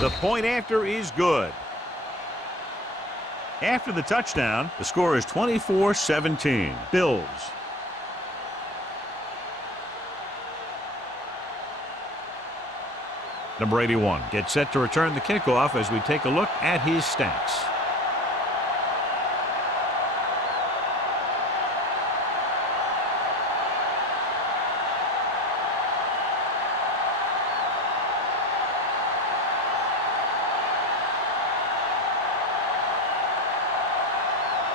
The point after is good. After the touchdown, the score is 24-17. Bills. Number 81 gets set to return the kickoff as we take a look at his stats.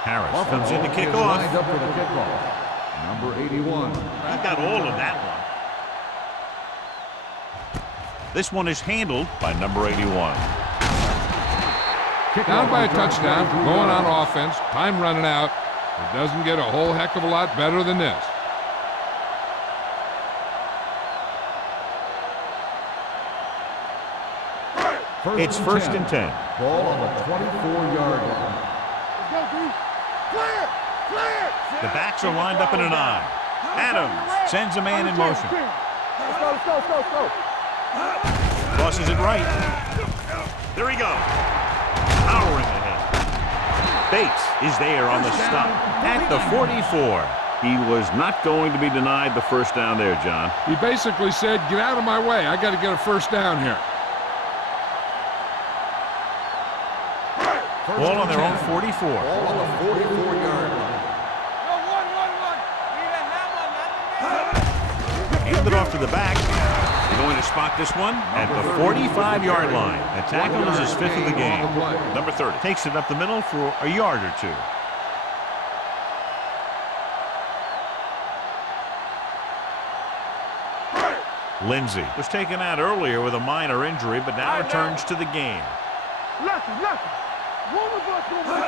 Harris comes in to kick off. Lined up for the kickoff. Number 81. He got all of that one. This one is handled by number 81. Down by a touchdown, going on offense, time running out. It doesn't get a whole heck of a lot better than this. It's first and 10. Ball on the 24-yard line. The backs are lined up in an I. Adams sends a man in motion. Let's go. Crosses it right. There he goes. Powering ahead. Bates is there on the stop at the 44. He was not going to be denied the first down there, John. He basically said, get out of my way. I got to get a first down here. Ball on their own 44. Ball on the 44-yard line. Handed off to the back. They're going to spot this one at the 45-yard line. The tackle is his fifth of the game. Number 30 takes it up the middle for a yard or two. Lindsey was taken out earlier with a minor injury, but now returns to the game.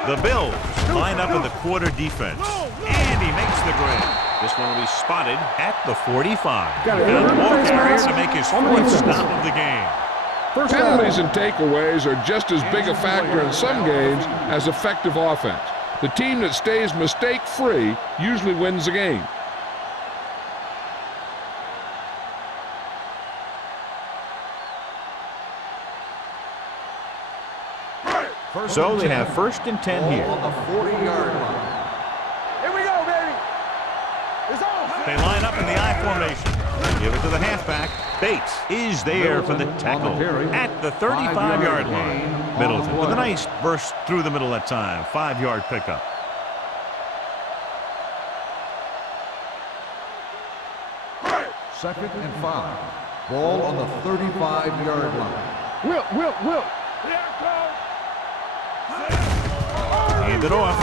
The Bills line up in the quarter defense, and he makes the grab. This one will be spotted at the 45. And the ball carrier to make his fourth stop of the game. Penalties and takeaways are just as big a factor in some games as effective offense. The team that stays mistake-free usually wins the game. So they have first and 10 here. On the 40-yard line. Here we go, baby. It's on. They line up in the I formation. Give it to the halfback. Bates is there for the tackle at the 35-yard line. Middleton with a nice burst through the middle that time. 5-yard pickup. Second and 5. Ball on the 35-yard line. Will. Hand it off.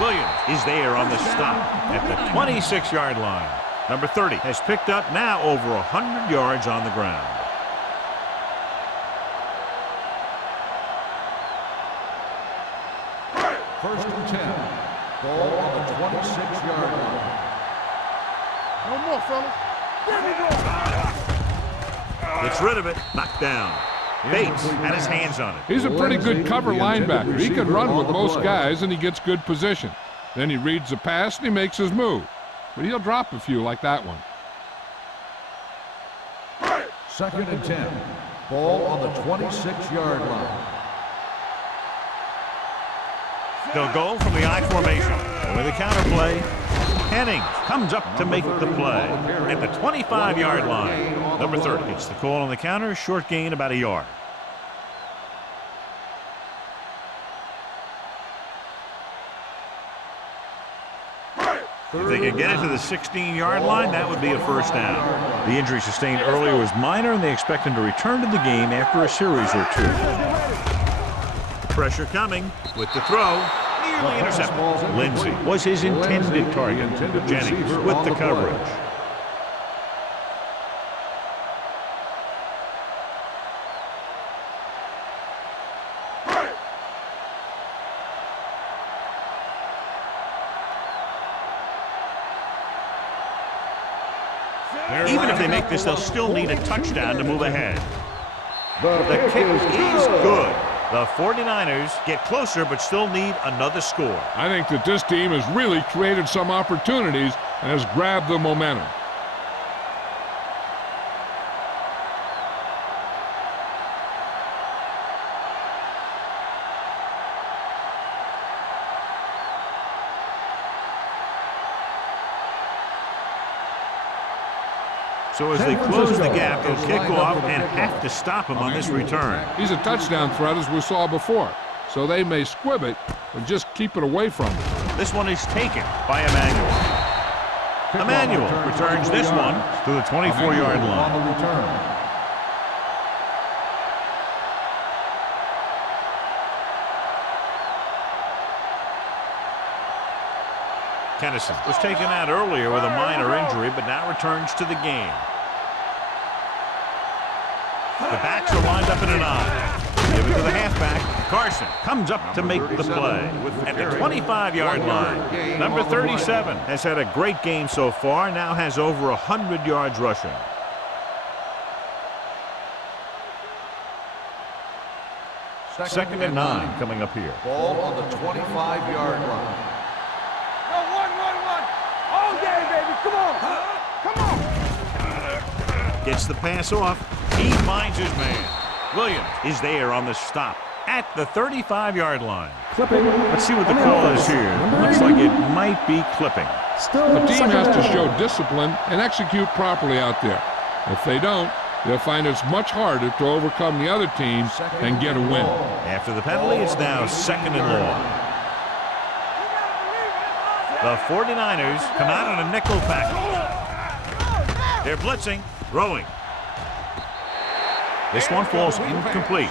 Williams is there on the stop at the 26-yard line. Number 30 has picked up now over 100 yards on the ground. First and 10. Ball on the 26-yard line. No more, fellas. Gets rid of it. Knocked down. Bates had his hands on it. He's a pretty good cover linebacker. He can run with most guys, and he gets good position. Then he reads the pass, and he makes his move. But he'll drop a few like that one. Second and 10. Ball on the 26-yard line. They'll go from the I formation. With a counter play, Hennings comes up to make the play at the 25-yard line. Number 30 gets the call on the counter. Short gain about a yard. If they can get it to the 16-yard line, that would be a first down. The injury sustained earlier was minor, and they expect him to return to the game after a series or two. Pressure coming with the throw. Nearly intercepted. Lindsey was his intended target. Jennings with the coverage. Even if they make this, they'll still need a touchdown to move ahead. The kick is good. The 49ers get closer, but still need another score. I think that this team has really created some opportunities and has grabbed the momentum. So as they close the gap, they'll kick off and have to stop him on this return. He's a touchdown threat, as we saw before. So they may squib it, but just keep it away from him. This one is taken by Emmanuel. Emmanuel returns this one to the 24-yard line. Kennison was taken out earlier with a minor injury, but now returns to the game. The backs are lined up in an I. Give it to the halfback. Carson comes up to make the play at the 25-yard line. Number 37 has had a great game so far, now has over 100 yards rushing. Second and 9 coming up here. Ball on the 25-yard line. Oh, yeah, baby. Come on. Gets the pass off. He finds his man. Williams is there on the stop at the 35-yard line. Clipping. Let's see what the call is here. Looks like it might be clipping. Still The team second has to down. show discipline and execute properly out there. If they don't, they'll find it's much harder to overcome the other team and get a win. After the penalty, it's now second and long. The 49ers come out on a nickel package. They're blitzing, throwing. This one falls incomplete.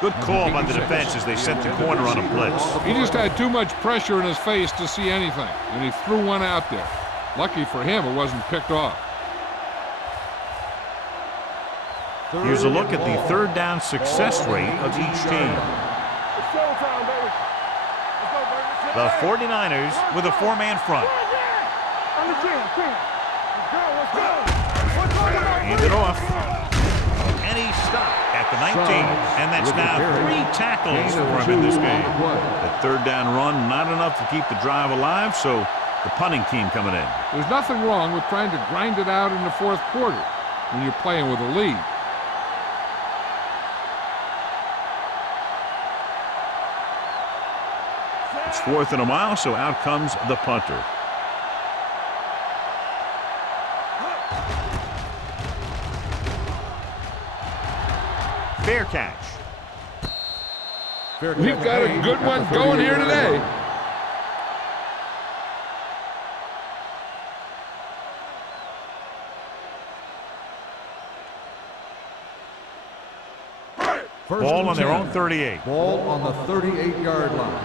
Good call by the defense as they sent the corner on a blitz. He just had too much pressure in his face to see anything, and he threw one out there. Lucky for him, it wasn't picked off. Here's a look at the third down success rate of each team. It's showtime, baby. Let's go, baby. The 49ers with a four-man front. On the chin. Let's go. Hand it off. And he stopped at the 19. And that's now 3 tackles for him in this game. The third down run, not enough to keep the drive alive, so the punting team coming in. There's nothing wrong with trying to grind it out in the fourth quarter when you're playing with a lead. It's 4th and a mile, so out comes the punter. Fair catch. We've got a good one going here today. Ball on their own 38. Ball on the 38-yard line.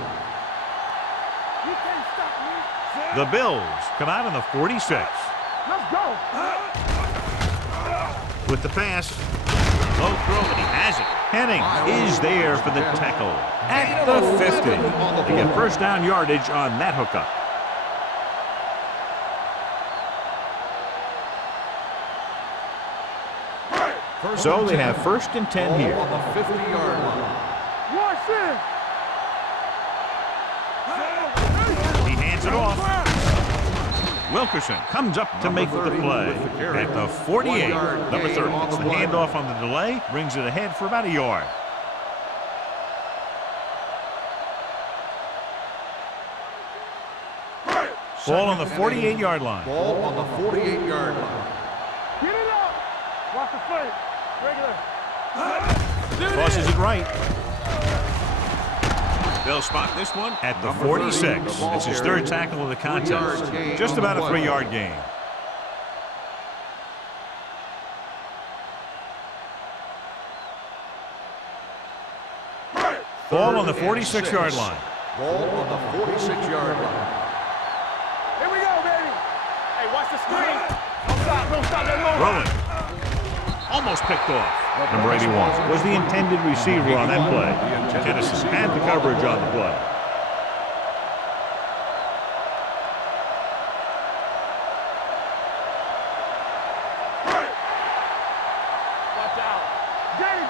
You can't stop me. The Bills come out on the 46. Let's go. With the pass. Low throw, and he has it. Henning is there for the tackle at the 50. They get first down yardage on that hookup. So they have first and 10 here. On the 50-yard line. Watch it. He hands it off. Wilkerson comes up to make the play at the 48. Number 30. It's the handoff on the delay. Brings it ahead for about a yard. Ball on the 48-yard line. Ball on the 48-yard line. Get it up. Watch the play. Regular. Tosses it right. They'll spot this one at the 46. It's his third tackle of the contest. Just about a 3-yard gain. Ball on the 46-yard line. Ball on the 46-yard line. Here we go, baby. Hey, watch the screen. Don't stop that move. Rolling. Almost picked off. Number 81 was the intended receiver on that play. Tennessee had the coverage on the play. Watch out. Danny.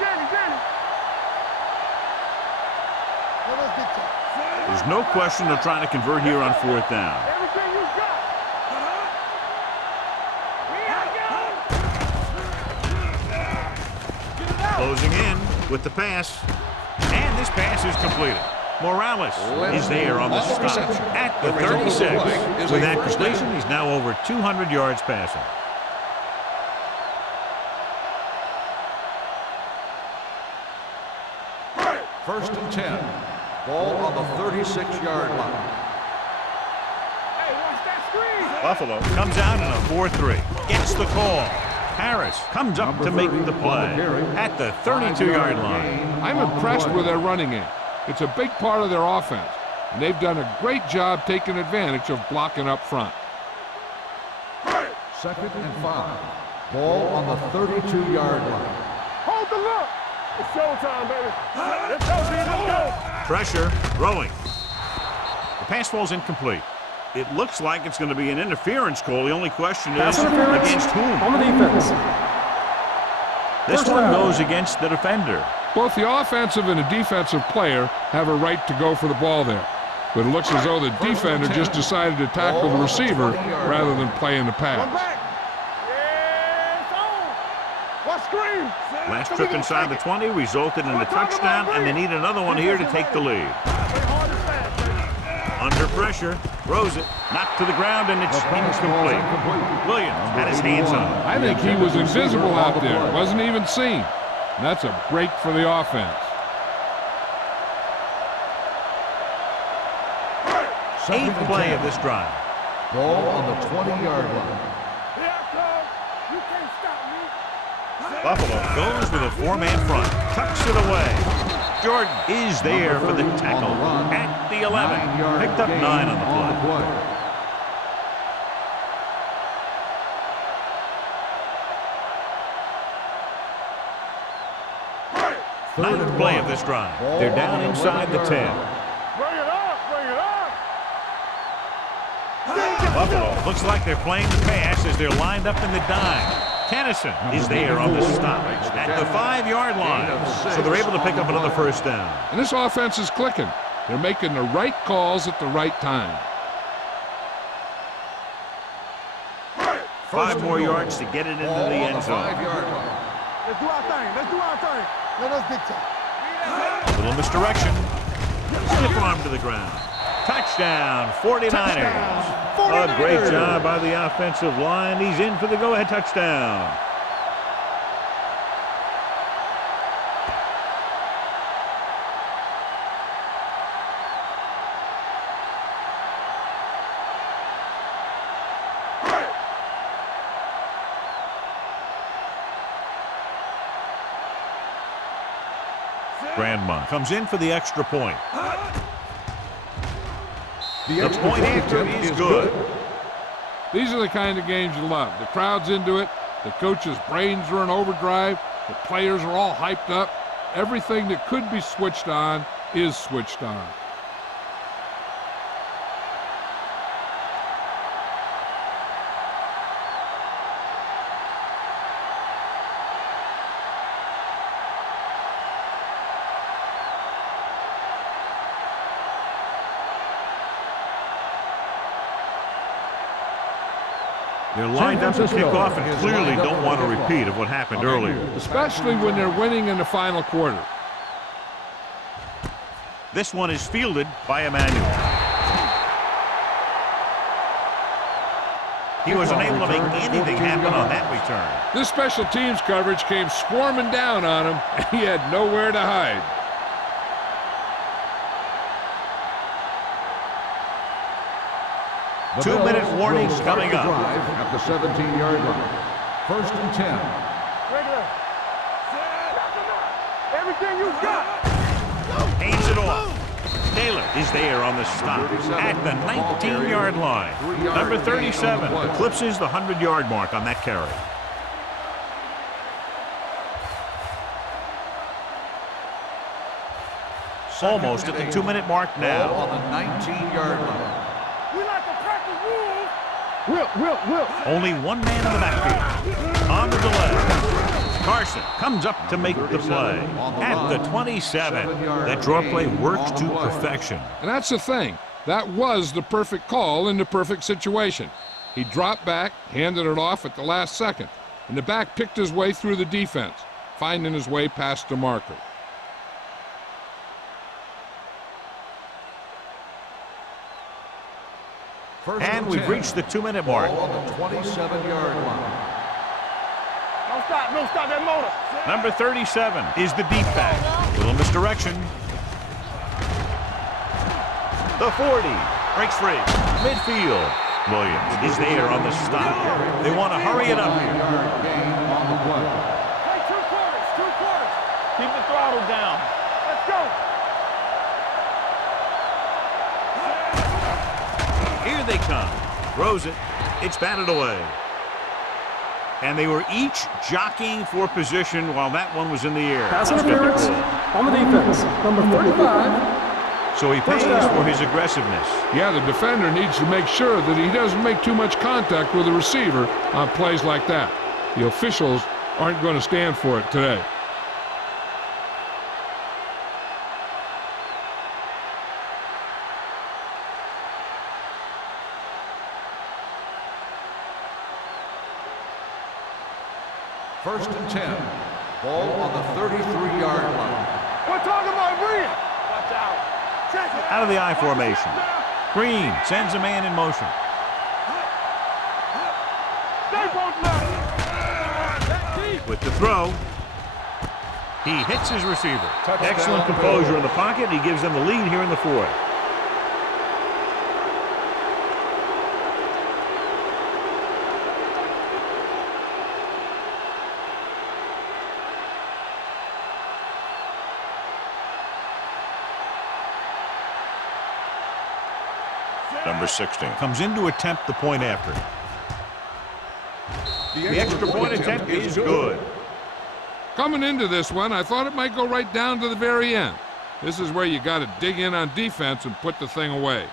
There's no question they're trying to convert here on 4th down. Everything you got. Closing in with the pass. And this pass is completed. Morales is there on the stop at the 36. With that completion, he's now over 200 yards passing. First and 10. Ball on the 36-yard line. Hey, watch that screen. Buffalo comes out in a 4-3. Gets the call. Harris comes up to make the play at the 32-yard line. I'm impressed with their running game. It's a big part of their offense, and they've done a great job taking advantage of blocking up front. Second and 5. Ball on the 32-yard line. Hold the look. It's showtime, baby. Let's go, team. Let's go. Pressure, throwing. The pass falls incomplete. It looks like it's going to be an interference call. The only question is Pass interference against whom? on the defense. This First one down. goes against the defender. Both the offensive and the defensive player have a right to go for the ball there. But it looks as though the defender just decided to tackle the receiver rather than playing the One pass. back. Yeah, it's on. Watch screen. Last trip inside the 20 resulted in a touchdown, and they need another one here to take the lead. Play hard and fast, baby. Under pressure, throws it, knocked to the ground, and it's incomplete. Williams had his hands on it. I think he was invisible out there. Wasn't even seen. And that's a break for the offense. Second Eighth and play 10. of this drive. Ball on the 20-yard line. Here I come. You can't stop me. Buffalo goes with a 4-man front, tucks it away. Jordan is there for the tackle at the 11. 9-yard Picked up gain 9 on the play. Ninth play of this drive. They're down inside the 10. Bring it up. Bring it up. Buffalo looks like they're playing the pass as they're lined up in the dime. Tennyson is there on the stop at the 5-yard line. So they're able to pick up another first down. And this offense is clicking. They're making the right calls at the right time. 5 more yards to get it into the end zone. 5-yard line. Let's do our thing. Let's do our thing. Let us dictate. A little misdirection. Stiff arm to the ground. Touchdown, 49ers. A great job by the offensive line. He's in for the go-ahead touchdown. Grandma comes in for the extra point. The point after is good. These are the kind of games you love. The crowd's into it. The coach's brains are in overdrive. The players are all hyped up. Everything that could be switched on is switched on. They're lined up to kick off and clearly don't want a repeat of what happened earlier. Especially when they're winning in the final quarter. This one is fielded by Emmanuel. He was unable to make anything happen on that return. This special teams coverage came swarming down on him, and he had nowhere to hide. The 2-minute Bills warning will start coming the up. drive at the 17-yard line. First and 10. Regular. Everything you got. Hands it off. Taylor is there on the stop at the 19-yard line. Number 37 eclipses the 100-yard mark on that carry. Almost at the 2-minute mark now. On the 19-yard line. We like to practice rules. Will. Only one man in the backfield. On the delay. Carson comes up to make the play at the 27. That draw play works to perfection. And that's the thing. That was the perfect call in the perfect situation. He dropped back, handed it off at the last second, and the back picked his way through the defense, finding his way past the marker. And we've reached the 2-minute mark. On the 27-yard line. Don't stop that motor. Number 37 is the deep back. Little misdirection. The 40 breaks free. Midfield. Williams is there on the stop. They want to hurry it up here. Hey, two quarters. Keep the throttle down. Let's go. Here they come. Throws it. It's batted away. And they were each jockeying for position while that one was in the air. Pass interference on the defense. Number 35. So he pays for his aggressiveness. Yeah, the defender needs to make sure that he doesn't make too much contact with the receiver on plays like that. The officials aren't going to stand for it today. First and 10. Ball on the 33-yard line. We're talking about Green. Watch out. Check it. Out of the I formation. Green sends a man in motion. Stay both left. With the throw, he hits his receiver. Excellent composure in the pocket. He gives them the lead here in the fourth. Number 16 comes in to attempt the point after. The extra point attempt is good. Coming into this one, I thought it might go right down to the very end. This is where you got to dig in on defense and put the thing away.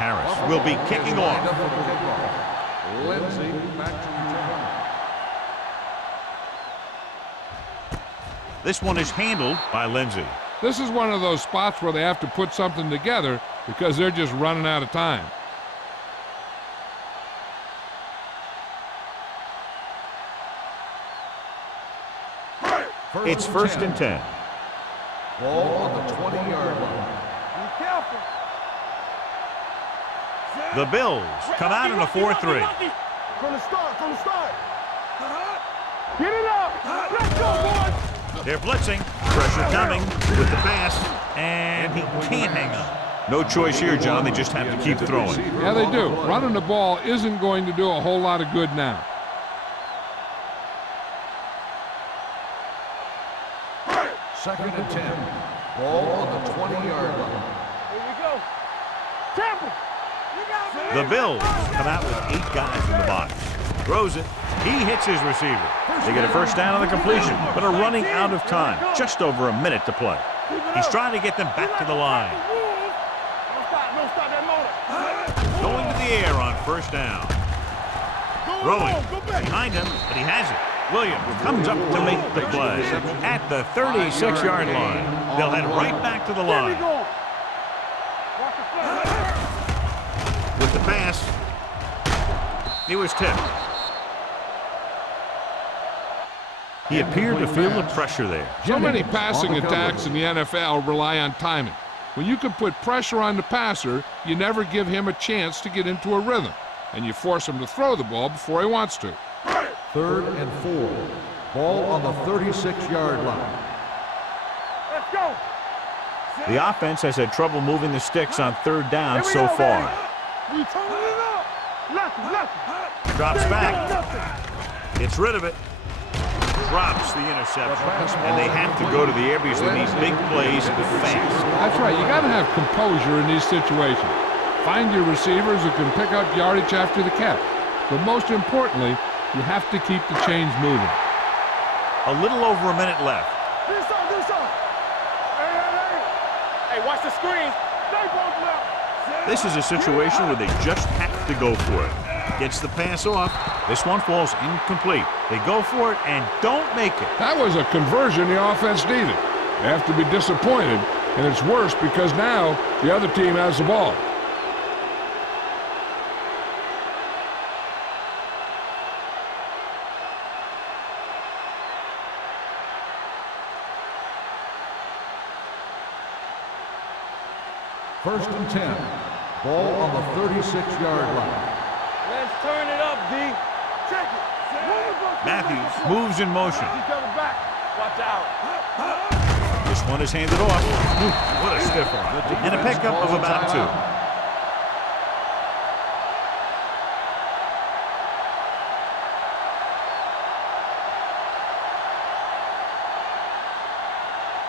Harris will be kicking off. Lindsay back to return. This one is handled by Lindsay. This is one of those spots where they have to put something together because they're just running out of time. It's first and 10. Ball on the 20-yard line. Be careful. The Bills come out in a 4-3. From the start. Get it up. Let's go, boys. They're blitzing. Pressure coming with the pass. And he can't hang on. No choice here, John. They just have to keep throwing. Yeah, they do. Running the ball isn't going to do a whole lot of good now. Second and 10. Ball on the 20-yard line. Here we go. Temple. The Bills come out with 8 guys in the box. Throws it. He hits his receiver. They get a first down on the completion, but are running out of time. Just over a minute to play. He's trying to get them back to the line. Don't stop that motor. Going to the air on first down. Throwing behind him, but he has it. Williams comes up to make the play at the 36-yard line. They'll head right back to the line. With the pass, he was tipped. He appeared to feel the pressure there. So many passing attacks in the NFL rely on timing. When you can put pressure on the passer, you never give him a chance to get into a rhythm, and you force him to throw the ball before he wants to. 3rd and 4. Ball on the 36-yard line. Let's go. The offense has had trouble moving the sticks on 3rd down so far. We turn it up. Left. Drops back. Gets rid of it. Drops the interception. And they have to go to the air because they need big plays fast. That's right. You got to have composure in these situations. Find your receivers who can pick up yardage after the catch. But most importantly, you have to keep the chains moving. A little over a minute left. Do something. Hey, watch the screen. They both left. This is a situation where they just have to go for it. Gets the pass off. This one falls incomplete. They go for it and don't make it. That was a conversion the offense needed. They have to be disappointed, and it's worse because now the other team has the ball. First and 10. Ball on the 36-yard line. Let's turn it up, D. Check it. Matthews moves in motion. He's coming back. Watch out. This one is handed off. What a stiff one. And a pickup of about 2.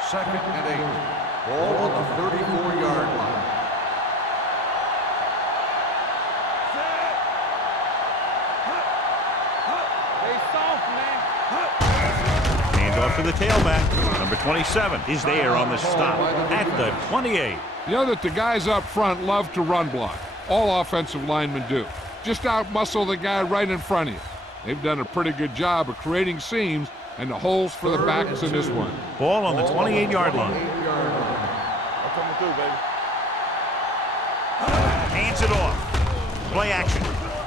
Second and 8. Ball on the 34-yard line. Handoff to the tailback. Number 27 is there on the stop at the 28. You know that the guys up front love to run block. All offensive linemen do. Just out-muscle the guy right in front of you. They've done a pretty good job of creating seams and the holes for the backs in this one. Ball on the 28-yard line. I'm coming through, baby. Hands it off. Play action.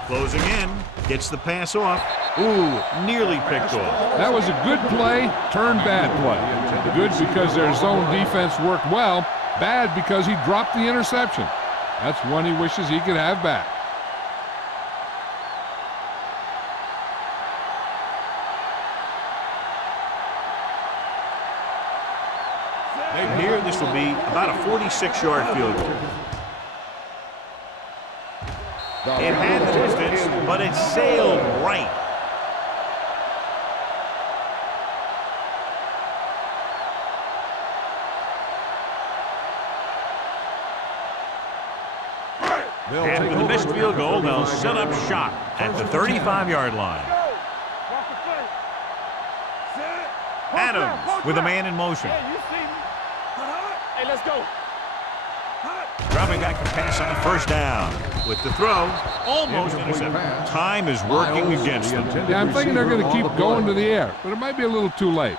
Closing in. Gets the pass off. Ooh, nearly picked off. That was a good play, turned bad play. Good because their zone defense worked well. Bad because he dropped the interception. That's one he wishes he could have back. Here, this will be about a 46-yard field goal. It had the distance, but it sailed right. After the missed field goal, they'll set up shop at the 35-yard line. Adams with a man in motion. Hey, let's go. Dropping back to pass on first down. With the throw, almost intercepted. Time is working against them. Yeah, I'm thinking they're going to keep going to the air, but it might be a little too late.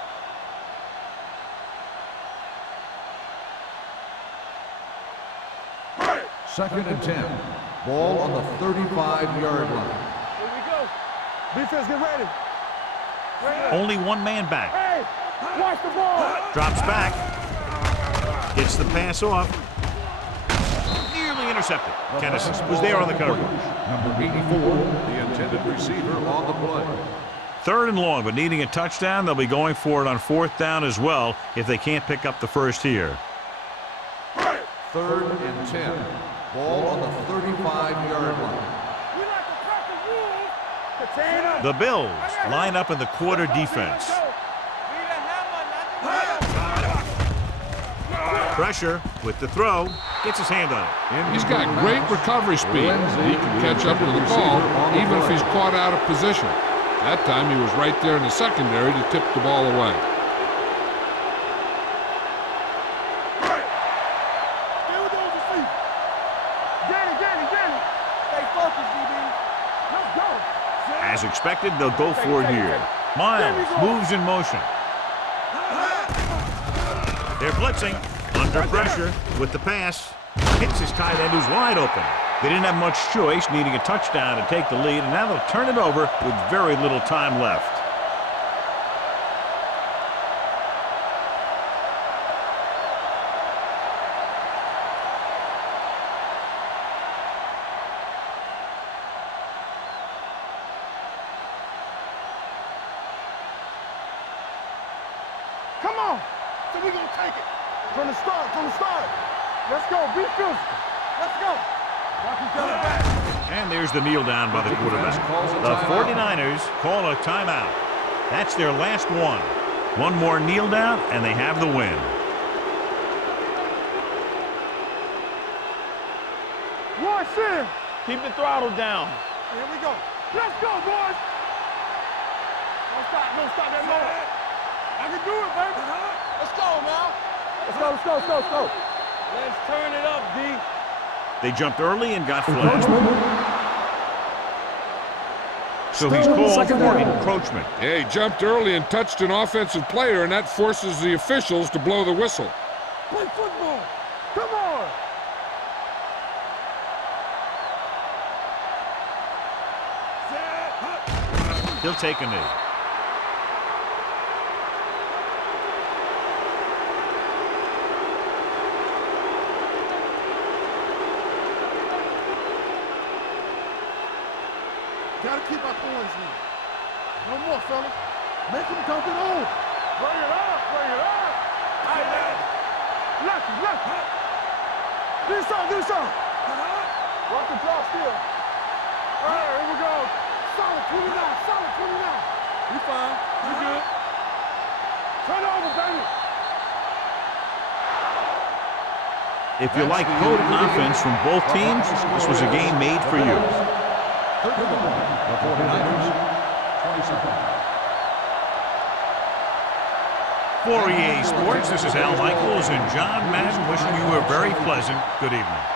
Second and 10. Ball on the 35-yard line. Here we go. Defense, get ready. Only one man back. Hey, watch the ball. Drops back. Gets the pass off. Nearly intercepted. Kennison was there on the coverage. Number 84, the intended receiver on the play. 3rd and long, but needing a touchdown, they'll be going for it on 4th down as well if they can't pick up the first here. 3rd and 10. Ball on the 35-yard line. We like to crack the rules. Container. The Bills line up in the quarter defense. Pressure with the throw. Gets his hand on it. He's got great recovery speed. He can catch up to the ball even if he's caught out of position. That time he was right there in the secondary to tip the ball away. As expected, they'll go for it here. Miles moves in motion. They're blitzing. Under pressure with the pass. Hits his tight end who's wide open. They didn't have much choice, needing a touchdown to take the lead, and now they'll turn it over with very little time left. Come on. So we're going to take it. From the start, from the start. Let's go. Be physical. Let's go. Watch each other back. And there's the kneel down by the quarterback. The 49ers call a timeout. That's their last one. One more kneel down, and they have the win. Watch in. Keep the throttle down. Here we go. Let's go, boys. Don't stop that motor. I can do it, baby. Let's go, now. Let's go, let's go, let's go, let's go. Let's turn it up, D. They jumped early and got flagged. So he's called for encroachment. Yeah, he jumped early and touched an offensive player, and that forces the officials to blow the whistle. Play football. Come on. He'll take a knee. Gotta keep our points in. No more, fellas. Make them dump it on. Bring it up, bring it up. All right, man. Lefty. Do something. Watch the draw still. All right, here we go. Solid 29. You fine. You good. Turn over, baby. If you like potent offense from both teams, this was a game made for you. The 49ers, 27. For EA Sports, this is Al Michaels and John Madden wishing you a very pleasant good evening.